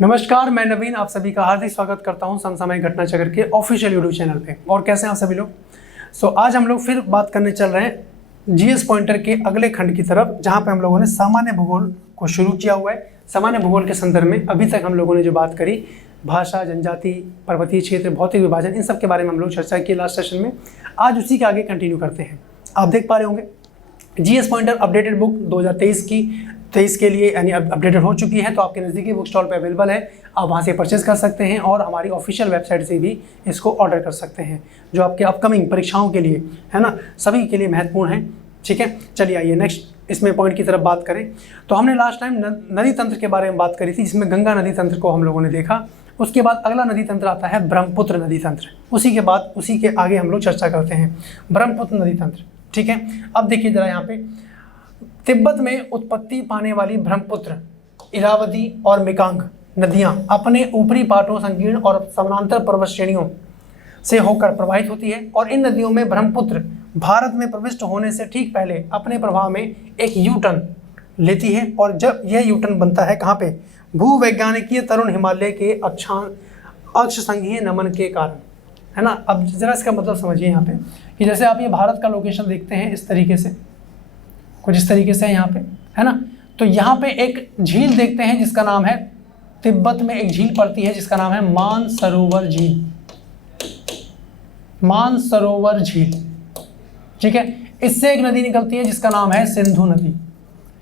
नमस्कार, मैं नवीन आप सभी का हार्दिक स्वागत करता हूं समसामयिक घटना चक्र के ऑफिशियल यूट्यूब चैनल पे। और कैसे हैं आप सभी लोग। आज हम लोग फिर बात करने चल रहे हैं जीएस पॉइंटर के अगले खंड की तरफ, जहां पे हम लोगों ने सामान्य भूगोल को शुरू किया हुआ है। सामान्य भूगोल के संदर्भ में अभी तक हम लोगों ने जो बात करी, भाषा, जनजाति, पर्वतीय क्षेत्र, भौतिक विभाजन, इन सब के बारे में हम लोग चर्चा की लास्ट सेशन में। आज उसी के आगे कंटिन्यू करते हैं। आप देख पा रहे होंगे जीएस पॉइंटर अपडेटेड बुक 2023 के लिए यानी अपडेटेड हो चुकी है, तो आपके नज़दीकी बुक स्टॉल पे अवेलेबल है। आप वहाँ से परचेज कर सकते हैं और हमारी ऑफिशियल वेबसाइट से भी इसको ऑर्डर कर सकते हैं, जो आपके अपकमिंग परीक्षाओं के लिए है ना, सभी के लिए महत्वपूर्ण है। ठीक है, चलिए आइए नेक्स्ट इसमें पॉइंट की तरफ बात करें। तो हमने लास्ट टाइम नदी तंत्र के बारे में बात करी थी, जिसमें गंगा नदी तंत्र को हम लोगों ने देखा। उसके बाद अगला नदी तंत्र आता है ब्रह्मपुत्र नदी तंत्र। उसी के आगे हम लोग चर्चा करते हैं ब्रह्मपुत्र नदी तंत्र। ठीक है, अब देखिए जरा यहाँ पे तिब्बत में उत्पत्ति पाने वाली ब्रह्मपुत्र, इरावदी और मेकांग नदियां अपने ऊपरी पाटों, संकीर्ण और समानांतर पर्वत श्रेणियों से होकर प्रवाहित होती है। और इन नदियों में ब्रह्मपुत्र भारत में प्रविष्ट होने से ठीक पहले अपने प्रवाह में एक यू टर्न लेती है। और जब यह यू टर्न बनता है कहाँ पे, भूवैज्ञानिकीय तरुण हिमालय के अक्ष संघीय नमन के कारण, है ना। अब जरा इसका मतलब समझिए यहाँ पे कि जैसे आप ये भारत का लोकेशन देखते हैं इस तरीके से, कुछ इस तरीके से यहाँ पे, है ना। तो यहाँ पे एक झील देखते हैं जिसका नाम है, तिब्बत में एक झील पड़ती है जिसका नाम है मानसरोवर झील। मानसरोवर झील, ठीक है। इससे एक नदी निकलती है जिसका नाम है सिंधु नदी।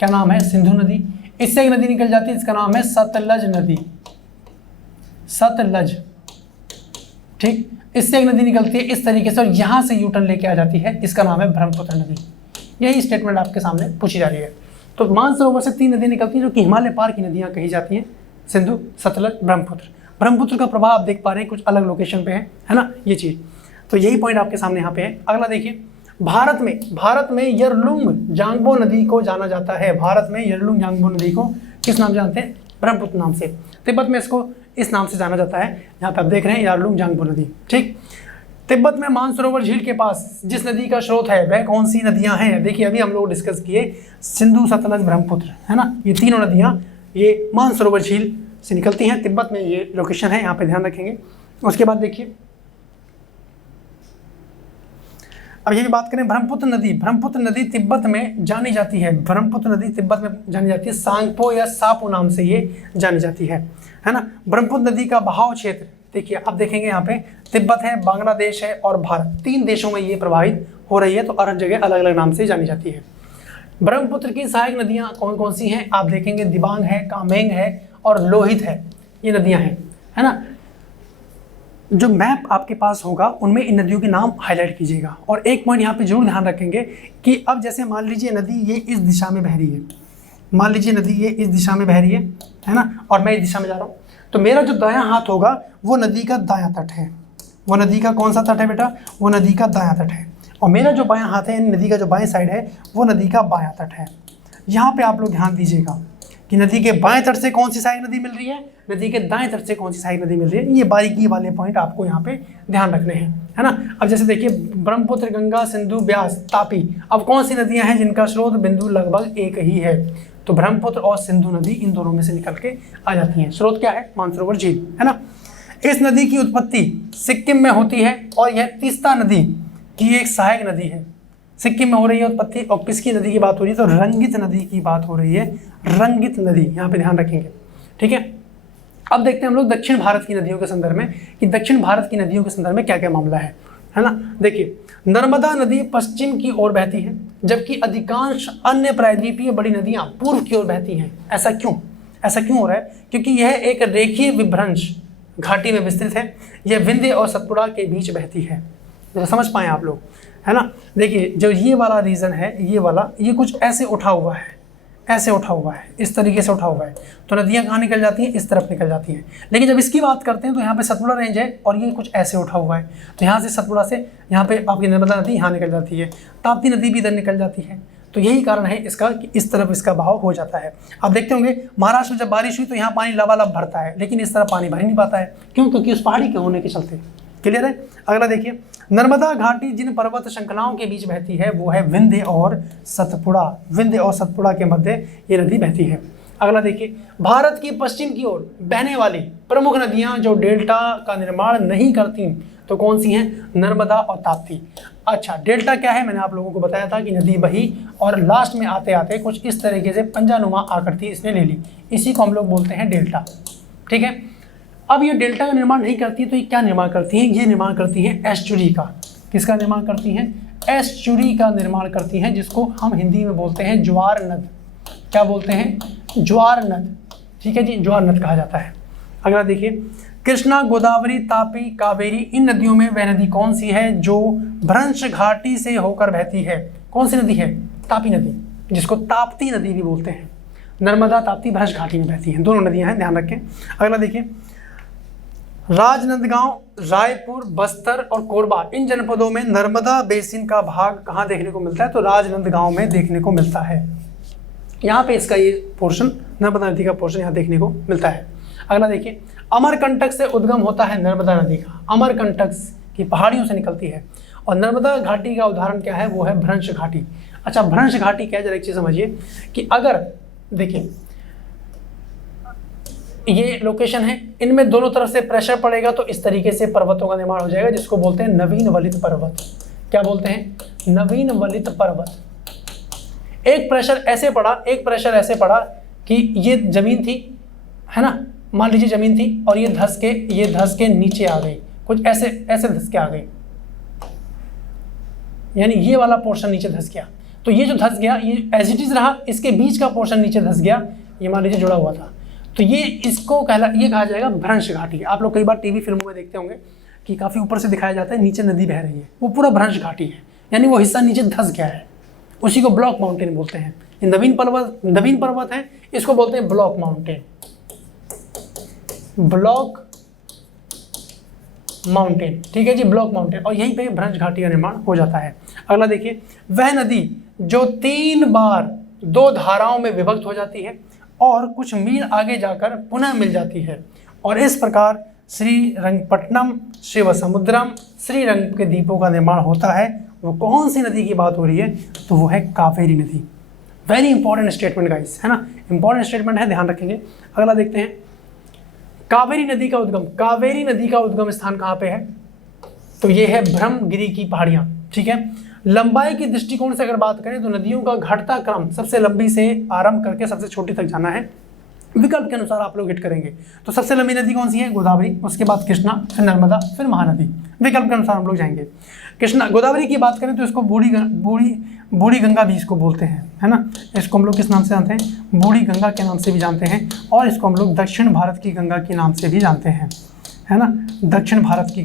क्या नाम है? सिंधु नदी। इससे एक नदी निकल जाती है जिसका नाम है सतलज नदी। सतलज, ठीक। इससे एक नदी निकलती है इस तरीके से और यहाँ से यू टर्न लेके आ जाती है, इसका नाम है ब्रह्मपुत्र नदी। यही स्टेटमेंट आपके सामने पूछी जा रही है। तो मानसरोवर से 3 नदियाँ निकलती हैं जो कि हिमालय पार की नदियाँ कही जाती हैं, सिंधु, सतलज, ब्रह्मपुत्र। ब्रह्मपुत्र का प्रभाव आप देख पा रहे हैं कुछ अलग लोकेशन पे है ना, ये चीज़। तो यही पॉइंट आपके सामने यहाँ पे है। अगला देखिए, भारत में यरलुंग जांगबो नदी को जाना जाता है। भारत में यरलुंग जांगबो नदी को किस नाम जानते हैं? ब्रह्मपुत्र नाम से। तिब्बत में इसको इस नाम से जाना जाता है। यहाँ पे आप देख रहे हैं यरलुंग जांगबो नदी, ठीक। तिब्बत में मानसरोवर झील के पास जिस नदी का स्रोत है वह कौन सी नदियां हैं? देखिए अभी हम लोग डिस्कस किए सिंधु, सतलज, ब्रह्मपुत्र, है ना। ये तीनों नदियां ये मानसरोवर झील से निकलती हैं। तिब्बत में ये लोकेशन है, यहाँ पे ध्यान रखेंगे। उसके बाद देखिए, अब ये बात करें ब्रह्मपुत्र नदी तिब्बत में जानी जाती है। ब्रह्मपुत्र नदी तिब्बत में जानी जाती है, सांगपो या सापो नाम से ये जानी जाती है ना। ब्रह्मपुत्र नदी का बहाव क्षेत्र देखिए, आप देखेंगे यहाँ पे तिब्बत है, बांग्लादेश है और भारत, 3 देशों में ये प्रवाहित हो रही है। तो हर जगह अलग अलग नाम से जानी जाती है। ब्रह्मपुत्र की सहायक नदियाँ कौन कौन सी हैं? आप देखेंगे दिबांग है, कामेंग है और लोहित है, ये नदियाँ हैं, है ना। जो मैप आपके पास होगा उनमें इन नदियों के नाम हाईलाइट कीजिएगा। और एक पॉइंट यहाँ पे जरूर ध्यान रखेंगे कि अब जैसे मान लीजिए नदी ये इस दिशा में बह रही है, मान लीजिए नदी ये इस दिशा में बह रही है ना, और मैं इस दिशा में जा रहा हूँ, तो मेरा जो दायां हाथ होगा वो नदी का दायां तट है। वो नदी का कौन सा तट है बेटा? वो नदी का दायां तट है। और मेरा जो बायां हाथ है, नदी का जो बाएं साइड है, वो नदी का बायां तट है। यहाँ पे आप लोग ध्यान दीजिएगा कि नदी के बाएं तट से कौन सी सहायक नदी मिल रही है, नदी के दाएं तट से कौन सी सहायक नदी मिल रही है। ये बारीकी वाले पॉइंट आपको यहाँ पे ध्यान रखने हैं, है ना। अब जैसे देखिए ब्रह्मपुत्र, गंगा, सिंधु, ब्यास, तापी, अब कौन सी नदियाँ हैं जिनका स्रोत बिंदु लगभग एक ही है? तो ब्रह्मपुत्र और सिंधु नदी इन दोनों में से निकल के आ जाती हैं। स्रोत क्या है? मानसरोवर झील, है ना। इस नदी की उत्पत्ति सिक्किम में होती है और यह तीस्ता नदी की एक सहायक नदी है। सिक्किम में हो रही है उत्पत्ति। और किसकी नदी की बात हो रही है? तो रंगित नदी की बात हो रही है। रंगित नदी, यहाँ पे ध्यान रखेंगे, ठीक है। अब देखते हैं हम लोग दक्षिण भारत की नदियों के संदर्भ में कि दक्षिण भारत की नदियों के संदर्भ में क्या क्या मामला है ना। देखिए नर्मदा नदी पश्चिम की ओर बहती है, जबकि अधिकांश अन्य प्रायद्वीपीय बड़ी नदियां पूर्व की ओर बहती हैं। ऐसा क्यों हो रहा है? क्योंकि यह एक रेखीय विभ्रंश घाटी में विस्तृत है। यह विंध्य और सतपुड़ा के बीच बहती है। तो समझ पाए आप लोग, है ना। देखिए जो ये वाला रीजन है, ये कुछ ऐसे उठा हुआ है, इस तरीके से उठा हुआ है। तो नदियाँ कहाँ निकल जाती हैं? इस तरफ निकल जाती हैं। लेकिन जब इसकी बात करते हैं तो यहाँ पे सतपुड़ा रेंज है और ये कुछ ऐसे उठा हुआ है। तो यहाँ से सतपुड़ा से यहाँ पे आपकी नर्मदा नदी यहाँ निकल जाती है, ताप्ती नदी भी इधर निकल जाती है। तो यही कारण है इसका कि इस तरफ इसका बहाव हो जाता है। आप देखते होंगे महाराष्ट्र में जब बारिश हुई तो यहाँ पानी लबालब भरता है, लेकिन इस तरफ पानी भर ही नहीं पाता है। क्यों? क्योंकि उस पहाड़ी के होने के चलते। क्लियर है? अगला देखिए, नर्मदा घाटी जिन पर्वत श्रृंखलाओं के बीच बहती है वो है विंध्य और सतपुड़ा। विंध्य और सतपुड़ा के मध्य ये नदी बहती है। अगला देखिए, भारत की पश्चिम की ओर बहने वाली प्रमुख नदियां जो डेल्टा का निर्माण नहीं करती तो कौन सी हैं? नर्मदा और ताप्ती। अच्छा, डेल्टा क्या है? मैंने आप लोगों को बताया था कि नदी बही और लास्ट में आते आते कुछ इस तरीके से पंजानुमा आकृति इसने ले ली, इसी को हम लोग बोलते हैं डेल्टा। ठीक है, अब ये डेल्टा का निर्माण नहीं करती तो ये क्या निर्माण करती हैं? ये निर्माण करती हैं एस्चुरी का। किसका निर्माण करती हैं? एस्चुरी का निर्माण करती हैं, जिसको हम हिंदी में बोलते हैं ज्वार नद। क्या बोलते हैं? ज्वार नद। ठीक है जी, ज्वार नद कहा जाता है। अगला देखिए, कृष्णा, गोदावरी, तापी, कावेरी, इन नदियों में वह नदी कौन सी है जो भ्रंश घाटी से होकर बहती है? कौन सी नदी है? तापी नदी, जिसको ताप्ती नदी भी बोलते हैं। नर्मदा ताप्ती भ्रंश घाटी में बहती हैं, दोनों नदियां हैं, ध्यान रखें। अगला देखिए, राजनांदगांव, रायपुर, बस्तर और कोरबा, इन जनपदों में नर्मदा बेसिन का भाग कहाँ देखने को मिलता है? तो राजनांदगांव में देखने को मिलता है। यहाँ पे इसका ये पोर्शन, नर्मदा नदी का पोर्शन यहाँ देखने को मिलता है। अगला देखिए, अमरकंटक से उद्गम होता है नर्मदा नदी का। अमरकंटक की पहाड़ियों से निकलती है। और नर्मदा घाटी का उदाहरण क्या है? वो है भ्रंश घाटी। अच्छा, भ्रंश घाटी क्या है? जरा एक चीज समझिए कि अगर देखिए ये लोकेशन है, इनमें दोनों तरफ से प्रेशर पड़ेगा तो इस तरीके से पर्वतों का निर्माण हो जाएगा, जिसको बोलते हैं नवीन वलित पर्वत। क्या बोलते हैं? नवीन वलित पर्वत। एक प्रेशर ऐसे पड़ा, एक प्रेशर ऐसे पड़ा कि ये जमीन थी, है ना, मान लीजिए जमीन थी, और ये धस के नीचे आ गई, कुछ ऐसे ऐसे धस के आ गई, यानी ये वाला पोर्शन नीचे धस गया। तो ये जो धस गया, ये एज इट इज रहा, इसके बीच का पोर्शन नीचे धस गया, ये मान लीजिए जुड़ा हुआ था, तो ये कहा जाएगा भ्रंश घाटी। आप लोग कई बार टीवी फिल्मों में देखते होंगे कि काफ़ी ऊपर से दिखाया जाता है, नीचे नदी बह रही है, वो पूरा भ्रंश घाटी है, यानी वो हिस्सा नीचे धस गया है, उसी को ब्लॉक माउंटेन बोलते हैं। ये नवीन पर्वत है, इसको बोलते हैं ब्लॉक माउंटेन। ब्लॉक माउंटेन, ठीक है जी, ब्लॉक माउंटेन, और यहीं पे भ्रंश घाटी का निर्माण हो जाता है। अगला देखिए, वह नदी जो 3 बार 2 धाराओं में विभक्त हो जाती है और कुछ मील आगे जाकर पुनः मिल जाती है, और इस प्रकार श्रीरंगपट्टनम, शिवसमुद्रम, श्रीरंग के द्वीपों का निर्माण होता है। वो कौन सी नदी की बात हो रही है? तो वो है कावेरी नदी। वेरी इंपॉर्टेंट स्टेटमेंट गाइस, है ना, इंपॉर्टेंट स्टेटमेंट है, ध्यान रखेंगे। अगला देखते हैं, कावेरी नदी का उद्गम। कावेरी नदी का उद्गम स्थान कहाँ पे है? तो ये है ब्रह्मगिरी की पहाड़ियाँ। ठीक है, लंबाई की दृष्टिकोण से अगर बात करें तो नदियों का घटता क्रम सबसे लंबी से आरंभ करके सबसे छोटी तक जाना है, विकल्प के अनुसार आप लोग हिट करेंगे। तो सबसे लंबी नदी कौन सी है? गोदावरी, उसके बाद कृष्णा, फिर नर्मदा, फिर महानदी, विकल्प के अनुसार हम लोग जाएंगे। कृष्णा, गोदावरी की बात करें तो इसको बूढ़ी गंगा भी इसको बोलते हैं, है ना, इसको हम लोग किस नाम से जानते हैं? बूढ़ी गंगा के नाम से भी जानते हैं, और इसको हम लोग दक्षिण भारत की गंगा के नाम से भी जानते हैं, है ना, दक्षिण भारत की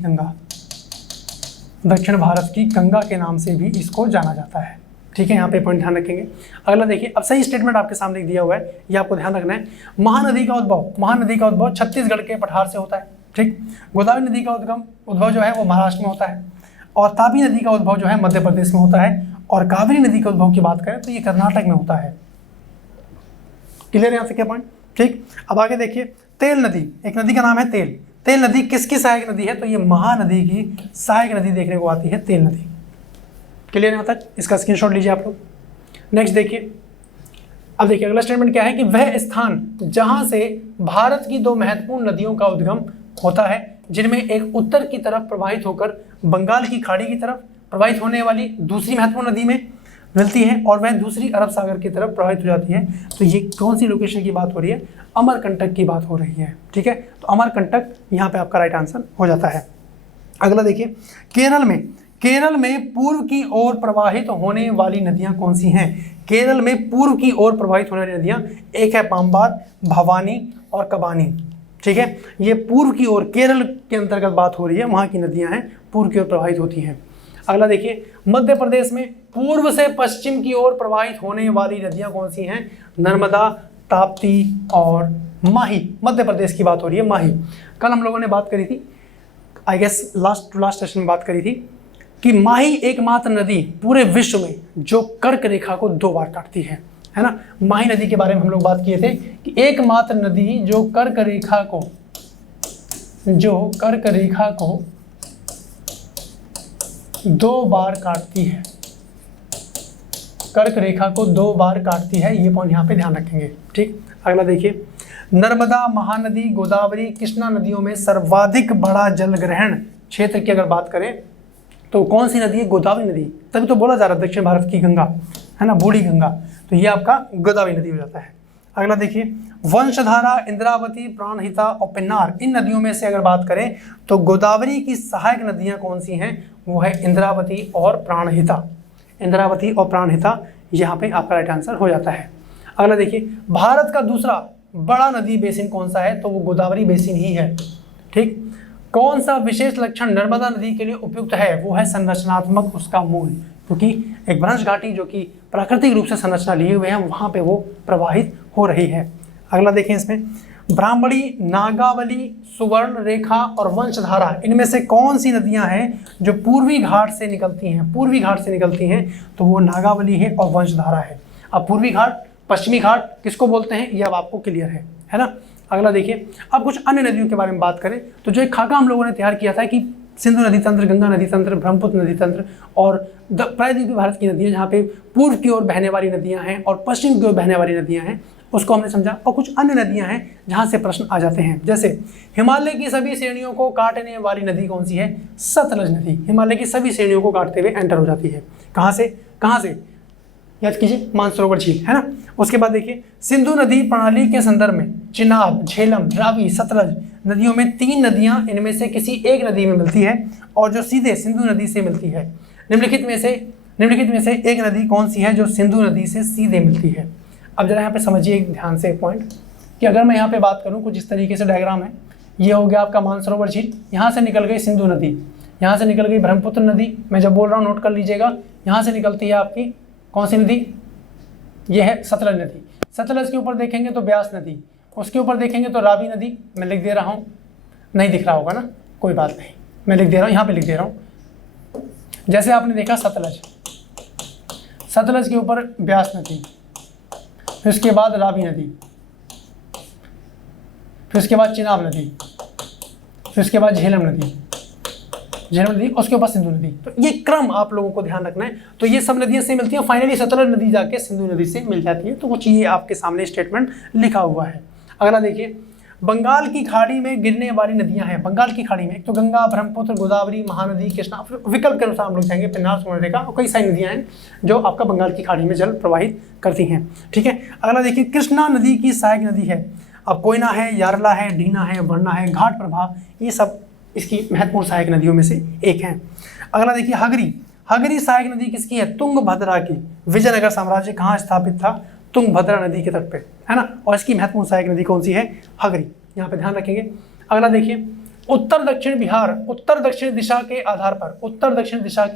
गंगा के नाम से भी इसको जाना जाता है। ठीक है, यहाँ पे पॉइंट ध्यान रखेंगे। अगला देखिए, अब सही स्टेटमेंट आपके सामने दिया हुआ है, ये आपको ध्यान रखना है। महानदी का उद्भव छत्तीसगढ़ के पठार से होता है। ठीक, गोदावरी नदी का उद्भव जो है वो महाराष्ट्र में होता है, और तापी नदी का उद्भव जो है मध्य प्रदेश में होता है, और कावेरी नदी के उद्भव की बात करें तो ये कर्नाटक में होता है। क्लियर है यहाँ से क्या पॉइंट? ठीक, अब आगे देखिए, तेल नदी, एक नदी का नाम है तेल। तेल नदी किसकी सहायक नदी है? तो ये महानदी की सहायक नदी देखने को आती है, तेल नदी। क्लियर यहाँ तक? इसका स्क्रीनशॉट लीजिए आप लोग। नेक्स्ट देखिए, अब देखिए अगला स्टेटमेंट क्या है कि वह स्थान जहां से भारत की 2 महत्वपूर्ण नदियों का उद्गम होता है, जिनमें एक उत्तर की तरफ प्रवाहित होकर बंगाल की खाड़ी की तरफ प्रवाहित होने वाली दूसरी महत्वपूर्ण नदी में मिलती है, और वह दूसरी अरब सागर की तरफ प्रवाहित हो जाती है। तो ये कौन सी लोकेशन की बात हो रही है? अमरकंटक की बात हो रही है। ठीक है, तो अमरकंटक यहाँ पे आपका राइट आंसर हो जाता है। अगला देखिए, केरल में पूर्व की ओर प्रवाहित होने वाली नदियां कौन सी हैं? केरल में पूर्व की ओर प्रवाहित होने वाली नदियां, एक है पाम्बार, भवानी और कबानी। ठीक है, ये पूर्व की ओर केरल के अंतर्गत बात हो रही है, वहाँ की नदियां हैं, पूर्व की ओर प्रवाहित होती हैं। अगला देखिए, मध्य प्रदेश में पूर्व से पश्चिम की ओर प्रवाहित होने वाली नदियां कौन सी हैं? नर्मदा, ताप्ती और माही। मध्य प्रदेश की बात हो रही है, माही। कल हम लोगों ने बात करी थी, आई गेस लास्ट सेशन में बात करी थी कि माही एकमात्र नदी पूरे विश्व में जो कर्क रेखा को 2 बार काटती है ना। माही नदी के बारे में हम लोग बात किए थे कि एकमात्र नदी जो कर्क रेखा को 2 बार काटती है, कर्क रेखा को 2 बार काटती है, ये पॉइंट यहाँ पे ध्यान रखेंगे। ठीक, अगला देखिए, नर्मदा, महानदी, गोदावरी, कृष्णा नदियों में सर्वाधिक बड़ा जल ग्रहण क्षेत्र की अगर बात करें तो कौन सी नदी है? गोदावरी नदी। तभी तो बोला जा रहा है दक्षिण भारत की गंगा, है ना, बूढ़ी गंगा, तो ये आपका गोदावरी नदी हो जाता है। अगला देखिए, वंशधारा, इंद्रावती, प्राणहिता और पेन्नार, इन नदियों में से अगर बात करें तो गोदावरी की सहायक नदियां कौन सी हैं? वो है इंद्रावती और प्राणहिता। इंद्रावती और प्राणहिता यहाँ पे आपका राइट आंसर हो जाता है। अगला देखिए, भारत का दूसरा बड़ा नदी बेसिन कौन सा है? तो वो गोदावरी बेसिन ही है। ठीक, कौन सा विशेष लक्षण नर्मदा नदी के लिए उपयुक्त है? वो है संरचनात्मक उसका मूल, क्योंकि एक भ्रंश घाटी जो कि प्राकृतिक रूप से संरचना लिए हुए हैं वहाँ पे वो प्रवाहित हो रही है। अगला देखें, इसमें ब्राह्मणी, नागावली, सुवर्ण रेखा और वंशधारा, इनमें से कौन सी नदियां हैं जो पूर्वी घाट से निकलती हैं? पूर्वी घाट से निकलती हैं तो वो नागावली है और वंशधारा है। अब पूर्वी घाट, पश्चिमी घाट किसको बोलते हैं ये अब आपको क्लियर है ना। अगला देखिए, अब कुछ अन्य नदियों के बारे में बात करें तो जो एक खाका हम लोगों ने तैयार किया था कि सिंधु नदी तंत्र, गंगा नदी तंत्र, ब्रह्मपुत्र नदी तंत्र और प्रायद्वीपीय भारत की नदियां जहाँ पे पूर्व की ओर बहने वाली नदियां हैं और पश्चिम की ओर बहने वाली नदियां हैं, उसको हमने समझा। और कुछ अन्य नदियां हैं जहाँ से प्रश्न आ जाते हैं, जैसे हिमालय की सभी श्रेणियों को काटने वाली नदी कौन सी है? सतलज नदी। हिमालय की सभी श्रेणियों को काटते हुए एंटर हो जाती है। कहाँ से? कहाँ से? याद कीजिए, मानसरोवर झील, है ना। उसके बाद देखिए, सिंधु नदी प्रणाली के संदर्भ में चिनाब, झेलम, रावी, सतलज नदियों में 3 नदियां इनमें से किसी एक नदी में मिलती है और जो सीधे सिंधु नदी से मिलती है। निम्नलिखित में से एक नदी कौन सी है जो सिंधु नदी से सीधे मिलती है? अब जरा यहाँ पे समझिए ध्यान से एक पॉइंट कि अगर मैं यहाँ पे बात करूँ, कुछ इस तरीके से डायग्राम है। ये हो गया आपका मानसरोवर झील, यहाँ से निकल गई सिंधु नदी, यहाँ से निकल गई ब्रह्मपुत्र नदी। मैं जब बोल रहा हूँ नोट कर लीजिएगा, यहाँ से निकलती है आपकी कौन सी नदी? ये है सतलज नदी। सतलज के ऊपर देखेंगे तो ब्यास नदी, उसके ऊपर देखेंगे तो रावी नदी। मैं लिख दे रहा हूँ, नहीं दिख रहा होगा ना, कोई बात नहीं, मैं लिख दे रहा हूँ, यहाँ पे लिख दे रहा हूँ। जैसे आपने देखा सतलज, सतलज के ऊपर ब्यास नदी, फिर उसके बाद रावी नदी, फिर उसके बाद चिनाब नदी, फिर उसके बाद झेलम नदी, उसके ऊपर सिंधु नदी। तो ये क्रम आप लोगों को ध्यान रखना है। तो ये सब नदियां से मिलती हैं, फाइनली सतलज नदी जाके सिंधु नदी से मिल जाती है। तो वो चीज़ आपके सामने स्टेटमेंट लिखा हुआ है। अगला देखिए, बंगाल की खाड़ी में गिरने वाली नदियां हैं। बंगाल की खाड़ी में एक तो गंगा, ब्रह्मपुत्र, गोदावरी, महानदी, कृष्णा, विकल्प के अनुसार हम लोग जाएंगे, पेन्नार, सुवर्ण रेखा और कई सारी नदियां हैं जो आपका बंगाल की खाड़ी में जल प्रवाहित करती हैं। ठीक है, अगला देखिए, कृष्णा नदी की सहायक नदी है। अब कोयना है, यारला है, ढीना है, वरना है, घाट प्रभा, ये सब इसकी महत्वपूर्ण सहायक नदियों में से एक है। अगला देखिए, हगरी सहायक नदी किसकी है? तुंगभद्रा की। विजयनगर साम्राज्य कहाँ स्थापित था? तुंगभद्रा नदी के तट पे, है ना। और इसकी महत्वपूर्ण सहायक नदी कौन सी है? हगरी, यहाँ पे ध्यान रखेंगे। अगला देखिए, उत्तर दक्षिण बिहार, उत्तर दक्षिण दिशा के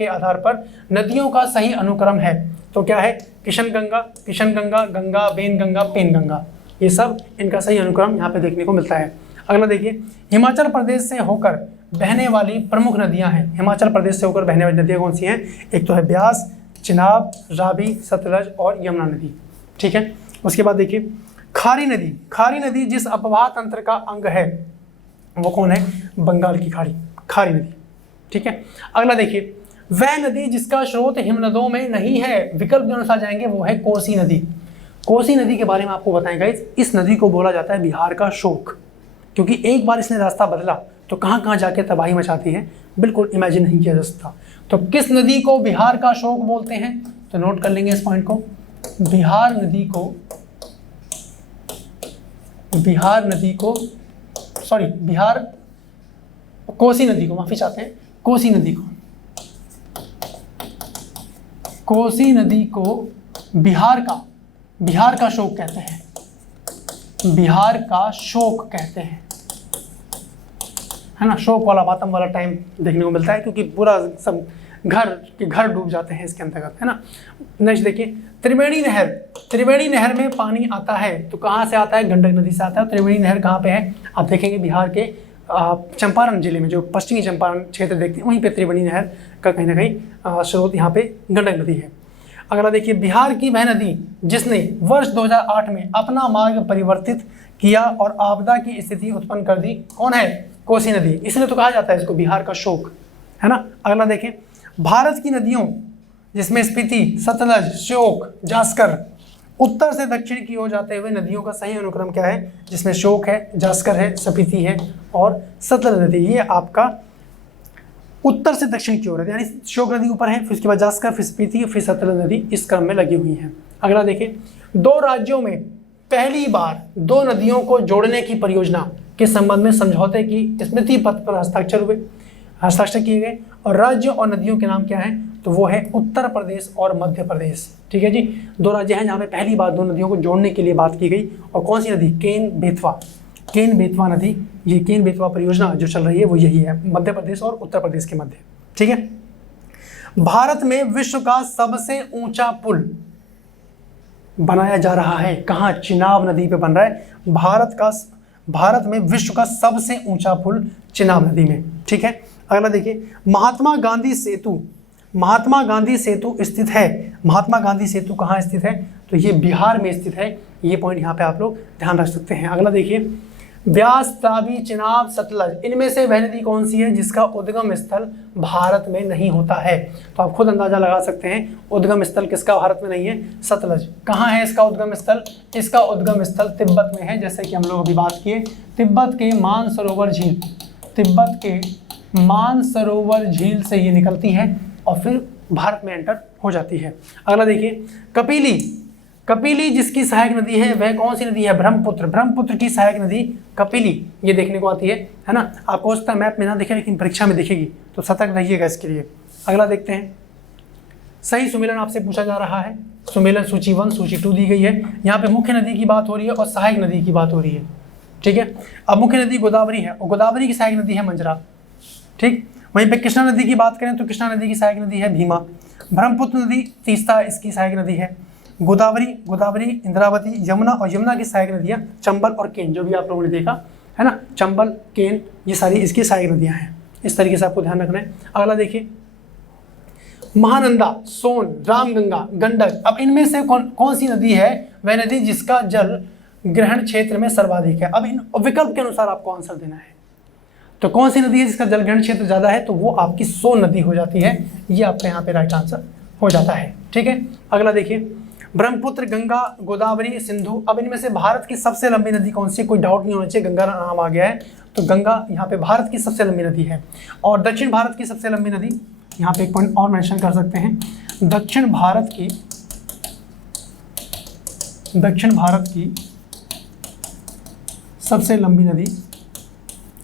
आधार पर नदियों का सही अनुक्रम है तो क्या है? किशन गंगा, गंगा, बेन गंगा, पेन गंगा, ये सब इनका सही अनुक्रम यहाँ पे देखने को मिलता है। अगला देखिए, हिमाचल प्रदेश से होकर बहने वाली प्रमुख नदियां हैं। हिमाचल प्रदेश से होकर बहने वाली नदियां कौन सी हैं? एक तो है ब्यास, चिनाब, रावी, सतलज और यमुना नदी। ठीक है, उसके बाद देखिए, खारी नदी जिस अपवाह तंत्र का अंग है वो कौन है? बंगाल की खारी नदी। ठीक है, अगला देखिए, वह नदी जिसका स्रोत हिमनदों में नहीं है, विकल्प के अनुसार जाएंगे, वो है कोसी नदी। कोसी नदी के बारे में आपको बताएंगे, इस नदी को बोला जाता है बिहार का शोक, क्योंकि एक बार इसने रास्ता बदला तो कहाँ कहाँ जाके तबाही मचाती है, बिल्कुल इमेजिन नहीं किया जा सकता। तो किस नदी को बिहार का शोक बोलते हैं? तो नोट कर लेंगे इस पॉइंट को, कोसी नदी को, माफी चाहते हैं, कोसी नदी को बिहार का शोक कहते हैं, बिहार का शोक कहते हैं, है ना। शोक वाला बातम वाला टाइम देखने को मिलता है क्योंकि पूरा सब घर डूब जाते हैं इसके अंतर्गत, है ना। नेक्स्ट देखिए, त्रिवेणी नहर में पानी आता है तो कहाँ से आता है? गंडक नदी से आता है। त्रिवेणी नहर कहाँ पे है? आप देखेंगे बिहार के चंपारण जिले में, जो पश्चिमी चंपारण क्षेत्र देखते हैं वहीं पे त्रिवेणी नहर का कहीं ना कहीं स्रोत यहाँ पे गंडक नदी है। अगला देखिए, बिहार की वह नदी जिसने वर्ष 2008 में अपना मार्ग परिवर्तित किया और आपदा की स्थिति उत्पन्न कर दी, कौन है? कोसी नदी। इसलिए तो कहा जाता है इसको बिहार का शोक, है ना। अगला देखें, भारत की नदियों जिसमें स्पीति, सतलज, श्योक, जास्कर उत्तर से दक्षिण की ओर जाते हुए नदियों का सही अनुक्रम क्या है, जिसमें श्योक है, जास्कर है, स्पीति है और सतलज नदी, ये आपका उत्तर से दक्षिण की ओर है, यानी श्योक नदी ऊपर है, फिर उसके बाद जास्कर, फिर स्पीति, फिर सतलज नदी इस क्रम में लगी हुई है। अगला देखिए, दो राज्यों में पहली बार दो नदियों को जोड़ने की परियोजना के संबंध में समझौते की स्मृति पत्र पर हस्ताक्षर किए गए और राज्य और नदियों के नाम क्या है, तो वो है उत्तर प्रदेश और मध्य प्रदेश। ठीक है जी, दो राज्य हैं जहाँ पे पहली बार दो नदियों को जोड़ने के लिए बात की गई। और कौन सी नदी, केन बेतवा नदी, ये केन बेतवा परियोजना जो चल रही है वो यही है, मध्य प्रदेश और उत्तर प्रदेश के मध्य। ठीक है, भारत में विश्व का सबसे ऊंचा पुल बनाया जा रहा है, कहाँ, चिनाब नदी पे बन रहा है। भारत में विश्व का सबसे ऊंचा पुल चिनाब नदी में। ठीक है, अगला देखिए, महात्मा गांधी सेतु स्थित है। महात्मा गांधी सेतु कहाँ स्थित है, तो ये बिहार में स्थित है। ये पॉइंट यहाँ पे आप लोग ध्यान रख सकते हैं। अगला देखिए, ब्यास, ताबी, चिनाब, सतलज, इनमें से वह नदी कौन सी है जिसका उद्गम स्थल भारत में नहीं होता है, तो आप खुद अंदाजा लगा सकते हैं उद्गम स्थल किसका भारत में नहीं है, सतलज। कहाँ है इसका उद्गम स्थल, इसका उद्गम स्थल तिब्बत में है, जैसे कि हम लोग अभी बात किए, तिब्बत के मानसरोवर झील से ये निकलती है और फिर भारत में एंटर हो जाती है। अगला देखिए, कपिली जिसकी सहायक नदी है वह कौन सी नदी है, ब्रह्मपुत्र की सहायक नदी कपिली, ये देखने को आती है ना। आपको हो सकता है मैप में ना दिखे लेकिन परीक्षा में दिखेगी, तो सतर्क रहिएगा इसके लिए। अगला देखते हैं, सही सुमेलन आपसे पूछा जा रहा है। सुमेलन सूची 1 सूची 2 दी गई है। यहाँ पे मुख्य नदी की बात हो रही है और सहायक नदी की बात हो रही है। ठीक है, अब मुख्य नदी गोदावरी है और गोदावरी की सहायक नदी है मंजरा। ठीक, वहीं पे कृष्णा नदी की बात करें तो कृष्णा नदी की सहायक नदी है भीमा। ब्रह्मपुत्र नदी तीस्ता इसकी सहायक नदी है। गोदावरी, इंद्रावती, यमुना और यमुना की सहायक नदियाँ चंबल और केन, जो भी आप लोगों ने देखा है ना, चंबल, केन, ये सारी इसकी सहायक नदियाँ हैं। इस तरीके से आपको ध्यान रखना है। अगला देखिए, महानंदा, सोन, रामगंगा, गंडक, अब इनमें से कौन सी नदी है वह नदी जिसका जल ग्रहण क्षेत्र में सर्वाधिक है। अब इन विकल्प के अनुसार आपको आंसर देना है, तो कौन सी नदी है जिसका जल ग्रहण क्षेत्र ज़्यादा है, तो वो आपकी सोन नदी हो जाती है। ये आपका यहाँ पे राइट आंसर हो जाता है। ठीक है, अगला देखिए, ब्रह्मपुत्र, गंगा, गोदावरी, सिंधु, अब इनमें से भारत की सबसे लंबी नदी कौन सी है, कोई डाउट नहीं होना चाहिए, गंगा नाम आ गया है, तो गंगा यहाँ पे भारत की सबसे लंबी नदी है। और दक्षिण भारत की सबसे लंबी नदी, यहाँ पे एक पॉइंट और मेंशन कर सकते हैं, दक्षिण भारत की सबसे लंबी नदी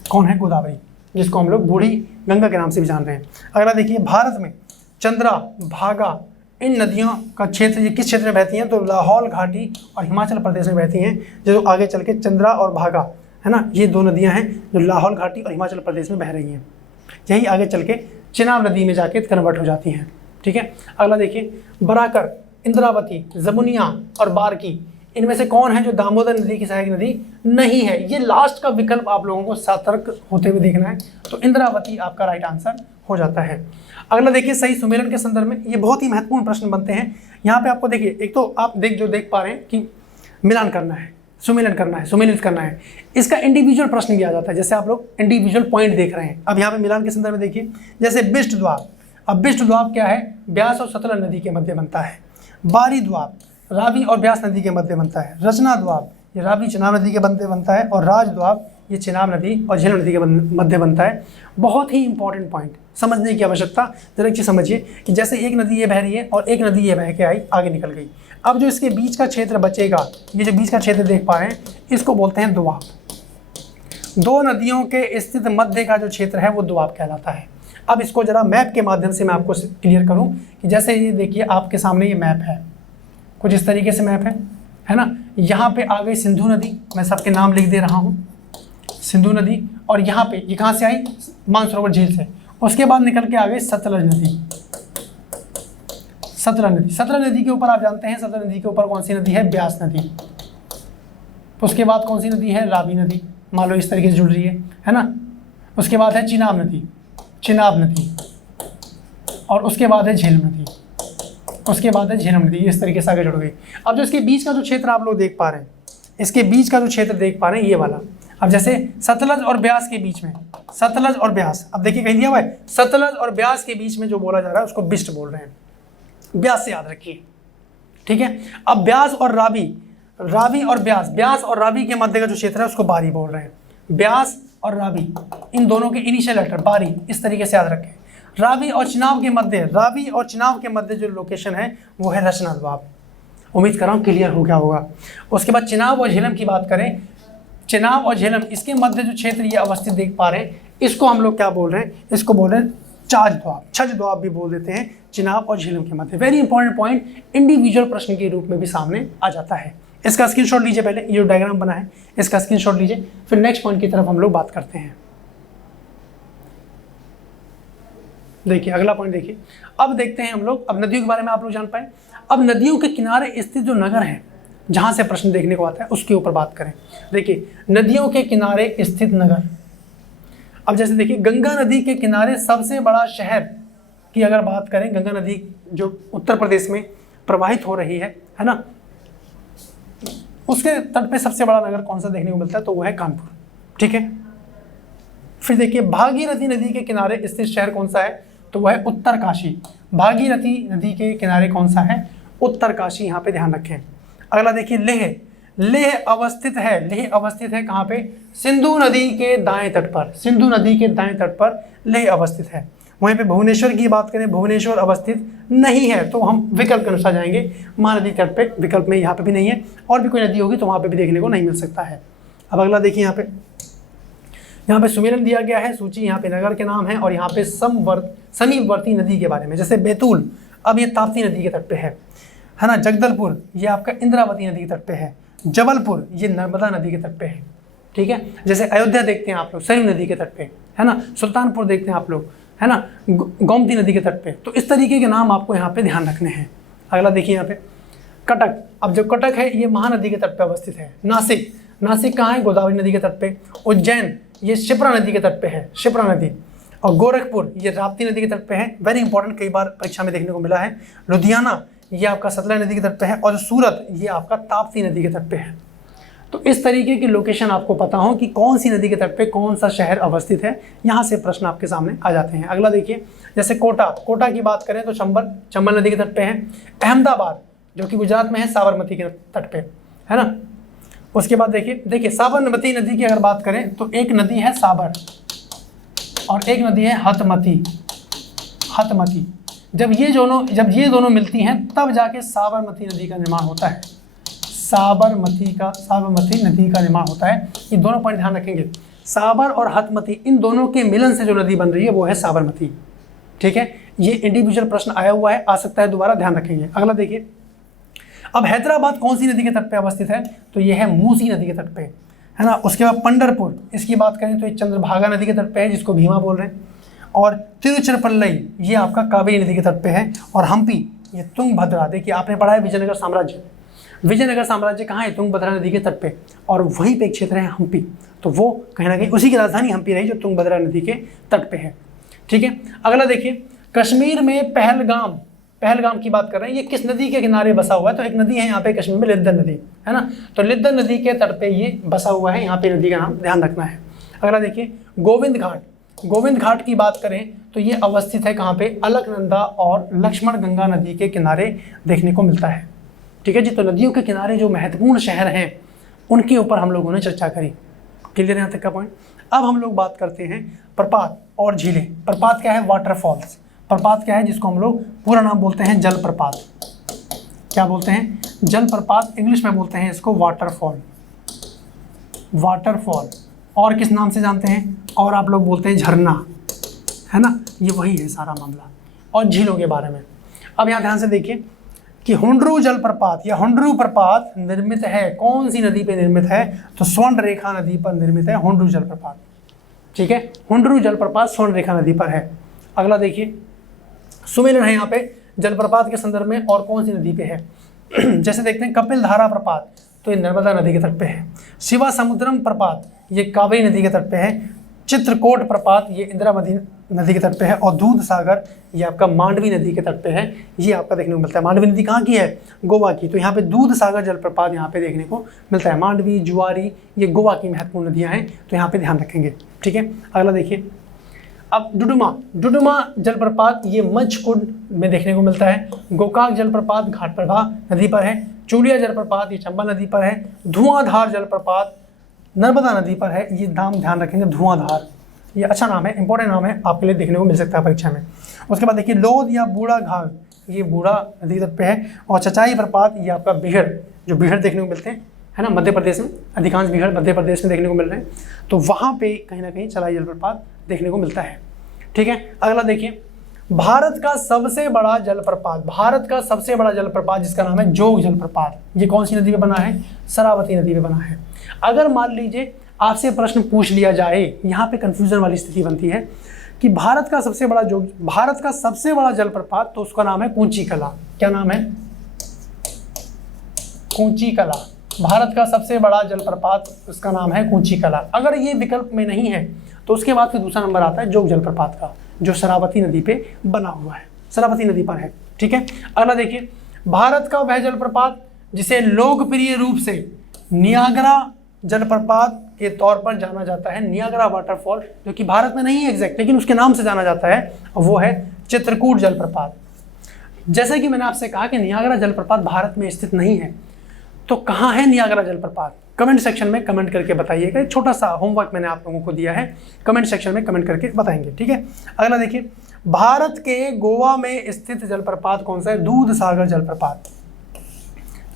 कौन है, गोदावरी, जिसको हम लोग बूढ़ी गंगा के नाम से भी जान रहे हैं। अगला देखिए, भारत में चंद्रा, भागा, इन नदियों का क्षेत्र ये किस क्षेत्र में बहती हैं, तो लाहौल घाटी और हिमाचल प्रदेश में बहती हैं। जो आगे चल के चंद्रा और भागा है ना, ये दो नदियां हैं जो लाहौल घाटी और हिमाचल प्रदेश में बह रही हैं। यही आगे चल के चिनाब नदी में जाके कन्वर्ट हो जाती हैं। ठीक है, अगला देखिए, बराकर, इंद्रावती, जमुनिया और बारकी, इनमें से कौन है जो दामोदर नदी की सहायक नदी नहीं है। ये लास्ट का विकल्प आप लोगों को सतर्क होते हुए देखना है, तो इंद्रावती आपका राइट आंसर हो जाता है। अगला देखिए, सही सुमेलन के संदर्भ में ये बहुत ही महत्वपूर्ण प्रश्न बनते हैं। यहाँ पे आपको देखिए, एक तो आप देख पा रहे हैं कि मिलान करना है, सुमेलन करना है, सुमेलित करना है, इसका इंडिविजुअल प्रश्न भी आ जाता है, जैसे आप लोग इंडिविजुअल पॉइंट देख रहे हैं। अब यहाँ पे मिलान के संदर्भ में देखिए, जैसे बिष्ट द्वाब, अब बिष्ट द्वाब क्या है, ब्यास और सतलज नदी के मध्य बनता है। बारी द्वाब रावी और ब्यास नदी के मध्य बनता है। रचना द्वाब ये रावी चिनाब नदी के मध्य बनता है। और राज द्वाब ये चिनाब नदी और झेलम नदी के मध्य बनता है। बहुत ही इंपॉर्टेंट पॉइंट, समझने की आवश्यकता। जरा एक चीज़ समझिए कि जैसे एक नदी ये बह रही है और एक नदी ये बह के आई, आगे निकल गई, अब जो इसके बीच का क्षेत्र बचेगा, ये जो बीच का क्षेत्र देख पा रहे हैं, इसको बोलते हैं दोआब। दो नदियों के स्थित मध्य का जो क्षेत्र है वो दोआब कहलाता है। अब इसको जरा मैप के माध्यम से मैं आपको क्लियर करूं कि जैसे ये देखिए, आपके सामने ये मैप है, कुछ इस तरीके से मैप है ना। यहाँ पे आ गई सिंधु नदी, मैं सबके नाम लिख दे रहा हूँ, सिंधु नदी, और यहाँ पे ये कहाँ से आई, मानसरोवर झील से। उसके बाद निकल के आ गई सतलज नदी, सतलज नदी के ऊपर आप जानते हैं, सतलज नदी के ऊपर कौन सी नदी है, ब्यास नदी। उसके बाद कौन सी नदी है, रावी नदी, मान लो इस तरीके से जुड़ रही है ना। उसके बाद है चिनाब नदी, और उसके बाद है झेलम नदी, उसके बाद है झेलम नदी, इस तरीके से आगे जुड़ गई। अब जो इसके बीच का जो क्षेत्र आप लोग देख पा रहे हैं, इसके बीच का जो क्षेत्र देख पा रहे हैं, ये वाला, अब जैसे सतलज और ब्यास के बीच में, सतलज और ब्यास, अब देखिए कहीं दिया हुआ है, सतलज और ब्यास के बीच में जो बोला जा रहा है उसको बिष्ट बोल रहे हैं। ब्यास से याद रखिए, ठीक है। अब ब्यास और रावी, रावी और ब्यास, ब्यास और रावी के मध्य का जो क्षेत्र है उसको बारी बोल रहे हैं। ब्यास और रावी, इन दोनों के इनिशियल लेटर बारी, इस तरीके से याद रखें। रावी और चिनाब के मध्य, रावी और चिनाब के मध्य जो लोकेशन है वो है रचना द्वाब। उम्मीद कर रहा हूँ क्लियर हो गया होगा। उसके बाद चिनाब और झेलम की बात करें, चिनाब और झेलम इसके मध्य जो क्षेत्र ये अवस्थित देख पा रहे हैं, इसको हम लोग क्या बोल रहे हैं, इसको बोल रहे हैं चाज द्वाब, छज द्वाब भी बोल देते हैं, चिनाब और झेलम के मध्य। वेरी इंपॉर्टेंट पॉइंट, इंडिविजुअल प्रश्न के रूप में भी सामने आ जाता है। इसका स्क्रीनशॉट लीजिए, पहले ये जो डायग्राम बना है इसका स्क्रीनशॉट लीजिए, फिर नेक्स्ट पॉइंट की तरफ हम लोग बात करते हैं। देखिए अगला पॉइंट देखिए, अब देखते हैं हम लोग, अब नदियों के बारे में आप लोग जान पाए। अब नदियों के किनारे स्थित जो नगर हैं जहां से प्रश्न देखने को आता है उसके ऊपर बात करें। देखिए नदियों के किनारे स्थित नगर, अब जैसे देखिए गंगा नदी के किनारे सबसे बड़ा शहर की अगर बात करें, गंगा नदी जो उत्तर प्रदेश में प्रवाहित हो रही है ना, उसके तट पे सबसे बड़ा नगर कौन सा देखने को मिलता है, तो वो है कानपुर, ठीक है। फिर देखिए भागीरथी नदी के किनारे स्थित शहर कौन सा है, तो वह है उत्तरकाशी। भागीरथी नदी के किनारे कौन सा है, उत्तरकाशी, यहाँ पे ध्यान रखें। अगला देखिए लेह, लेह अवस्थित है, लेह अवस्थित है कहाँ पे, सिंधु नदी के दाएं तट पर, सिंधु नदी के दाएं तट पर लेह अवस्थित है। वहीं पे भुवनेश्वर की बात करें, भुवनेश्वर अवस्थित नहीं है, तो हम विकल्प के अनुसार जाएंगे, महानदी तट पे विकल्प में यहाँ पे भी नहीं है, और भी कोई नदी होगी तो वहाँ पे भी देखने को नहीं मिल सकता है। अब अगला देखिए यहाँ पे सुमेरन दिया गया है, सूची यहाँ पे नगर के नाम है, और यहाँ पे समीपवर्ती नदी के बारे में, जैसे बैतूल अब ये ताप्ती नदी के तट पे है ना, जगदलपुर ये आपका इंद्रावती नदी के तट पे है, जबलपुर ये नर्मदा नदी के तट पे है, ठीक है। जैसे अयोध्या देखते हैं आप लोग सरयू नदी के तट पे है ना, सुल्तानपुर देखते हैं आप लोग है ना, गोमती नदी के तट पे। तो इस तरीके के नाम आपको यहाँ पे ध्यान रखने हैं। अगला देखिए यहाँ पे कटक, अब जो कटक है ये महानदी के तट पे अवस्थित है। नासिक, नासिक कहाँ है, गोदावरी नदी के तट पे। उज्जैन ये शिप्रा नदी के तट पे है, शिप्रा नदी। और गोरखपुर ये राप्ती नदी के तट पे है, वेरी इंपॉर्टेंट, कई बार परीक्षा में देखने को मिला है। लुधियाना ये आपका सतलज नदी के तट पे है, और सूरत ये आपका ताप्ती नदी के तट पे है। तो इस तरीके की लोकेशन आपको पता हो कि कौन सी नदी के तट पे कौन सा शहर अवस्थित है, यहाँ से प्रश्न आपके सामने आ जाते हैं। अगला देखिए जैसे कोटा, कोटा की बात करें तो चंबल नदी के तट पे है। अहमदाबाद जो कि गुजरात में है, साबरमती के तट पे है ना। उसके बाद देखिए साबरमती नदी की अगर बात करें तो एक नदी है साबर और एक नदी है हतमती, हतमती। जब ये दोनों मिलती हैं तब जाके साबरमती नदी का निर्माण होता है, साबरमती नदी का निर्माण होता है। ये दोनों पॉइंट ध्यान रखेंगे, साबर और हतमती, इन दोनों के मिलन से जो नदी बन रही है वो है साबरमती, ठीक है। ये इंडिविजुअल प्रश्न आया हुआ है, आ सकता है दोबारा, ध्यान रखेंगे। अगला देखिए, अब हैदराबाद कौन सी नदी के तट पे अवस्थित है, तो ये है मूसी नदी के तट पे है ना। उसके बाद पंढरपुर, इसकी बात करें तो ये चंद्रभागा नदी के तट पे है, जिसको भीमा बोल रहे हैं। और तिरुचिरापल्ली ये आपका कावेरी नदी के तट पे है। और हम्पी ये तुंगभद्रा, देखिए आपने पढ़ा है विजयनगर साम्राज्य, विजयनगर साम्राज्य कहाँ है, तुंगभद्रा नदी के तट पे, और वहीं पे एक क्षेत्र है हम्पी, तो वो कहीं ना कहीं उसी की राजधानी हम्पी रही जो तुंगभद्रा नदी के तट पे है, ठीक है। अगला देखिए कश्मीर में पहलगाम की बात कर रहे हैं, ये किस नदी के किनारे बसा हुआ है, तो एक नदी है यहाँ पे कश्मीर में, लिद्दर नदी है ना, तो लिद्दर नदी के तट पे ये बसा हुआ है, यहाँ पे नदी का नाम ध्यान रखना है। अगला देखिए गोविंद घाट, गोविंद घाट की बात करें तो ये अवस्थित है कहाँ पे, अलकनंदा और लक्ष्मण गंगा नदी के किनारे देखने को मिलता है, ठीक है जी। तो नदियों के किनारे जो महत्वपूर्ण शहर हैं उनके ऊपर हम लोगों ने चर्चा करी, क्लियर यहाँ तक का पॉइंट। अब हम लोग बात करते हैं प्रपात और झीलें। प्रपात क्या है, वाटरफॉल्स। प्रपात क्या है, जिसको हम लोग पूरा नाम बोलते हैं जलप्रपात। क्या बोलते हैं, जलप्रपात, इंग्लिश में बोलते हैं इसको वाटरफॉल, वाटरफॉल। और किस नाम से जानते हैं, और आप लोग बोलते हैं झरना, है ना, ये वही है सारा मामला। और झीलों के बारे में अब यहाँ ध्यान से देखिए कि हुंड्रू जलप्रपात या हुंड्रू प्रपात निर्मित है, कौन सी नदी पे निर्मित है, तो स्वर्ण रेखा नदी पर निर्मित है हुंड्रू जलप्रपात, ठीक है। हुंड्रू जलप्रपात स्वर्ण रेखा नदी पर है। अगला देखिए सुमेलन है यहाँ पे जलप्रपात के संदर्भ में, और कौन सी नदी पे है जैसे देखते हैं कपिल धारा प्रपात, तो ये नर्मदा नदी के तट पे है। शिवा समुद्रम प्रपात ये कावेरी नदी के तट पे है। चित्रकोट प्रपात ये इंद्रावती नदी के तट पे है। और दूध सागर ये आपका मांडवी नदी के तट पे है, ये आपका देखने को मिलता है। मांडवी नदी कहाँ की है, गोवा की, तो यहाँ पे दूध सागर जलप्रपात यहाँ पे देखने को मिलता है। मांडवी, जुआरी ये गोवा की महत्वपूर्ण नदियाँ हैं, तो यहाँ पे ध्यान रखेंगे, ठीक है। अगला देखिए, अब डुडुमा जलप्रपात ये मंचकुंड में देखने को मिलता है। गोकाक जलप्रपात घाटप्रभा नदी पर है। चूलिया जलप्रपात ये चंबल नदी पर है। धुआंधार जलप्रपात नर्मदा नदी पर है। ये नाम ध्यान रखेंगे, धुआंधार, ये अच्छा नाम है, इंपॉर्टेंट नाम है, आपके लिए देखने को मिल सकता है परीक्षा में। उसके बाद देखिए लोध या बूढ़ा घाघ ये बूढ़ा नदी तट पे है। और चचाई प्रपात ये आपका बिहड़, जो बिहड़ देखने को मिलते हैं, है ना, मध्य प्रदेश में, अधिकांश बिहड़ मध्य प्रदेश में देखने को मिल रहे हैं, तो वहाँ पे कहीं ना कहीं चचाई जलप्रपात देखने को मिलता है। ठीक है, अगला देखिए भारत का सबसे बड़ा जलप्रपात, भारत का सबसे बड़ा जलप्रपात जिसका नाम है जोग जलप्रपात, ये कौन सी नदी पे बना है? शरावती नदी पे बना है। अगर मान लीजिए आपसे प्रश्न पूछ लिया जाए, यहाँ पे कंफ्यूजन वाली स्थिति बनती है कि भारत का सबसे बड़ा जलप्रपात, तो उसका नाम है कूंची कला। क्या नाम है? कूंची कला। भारत का सबसे बड़ा जलप्रपात, उसका नाम है कूंची कला। अगर ये विकल्प में नहीं है तो उसके बाद फिर दूसरा नंबर आता है जोग जलप्रपात का, जो शरावती नदी पे बना हुआ है, शरावती नदी पर है। ठीक है, अगला देखिए भारत का वह जलप्रपात जिसे लोकप्रिय रूप से नियाग्रा जलप्रपात के तौर पर जाना जाता है, नियाग्रा वाटरफॉल, जो कि भारत में नहीं है एग्जैक्ट, लेकिन उसके नाम से जाना जाता है, वो है चित्रकूट जलप्रपात। जैसे कि मैंने आपसे कहा कि नियाग्रा जलप्रपात भारत में स्थित नहीं है, तो कहाँ है नियाग्रा जलप्रपात? कमेंट सेक्शन में कमेंट करके बताइएगा। एक छोटा सा होमवर्क मैंने आप लोगों को दिया है, कमेंट सेक्शन में कमेंट करके बताएंगे। ठीक है, अगला देखिए भारत के गोवा में स्थित जलप्रपात कौन सा है? दूध सागर जलप्रपात।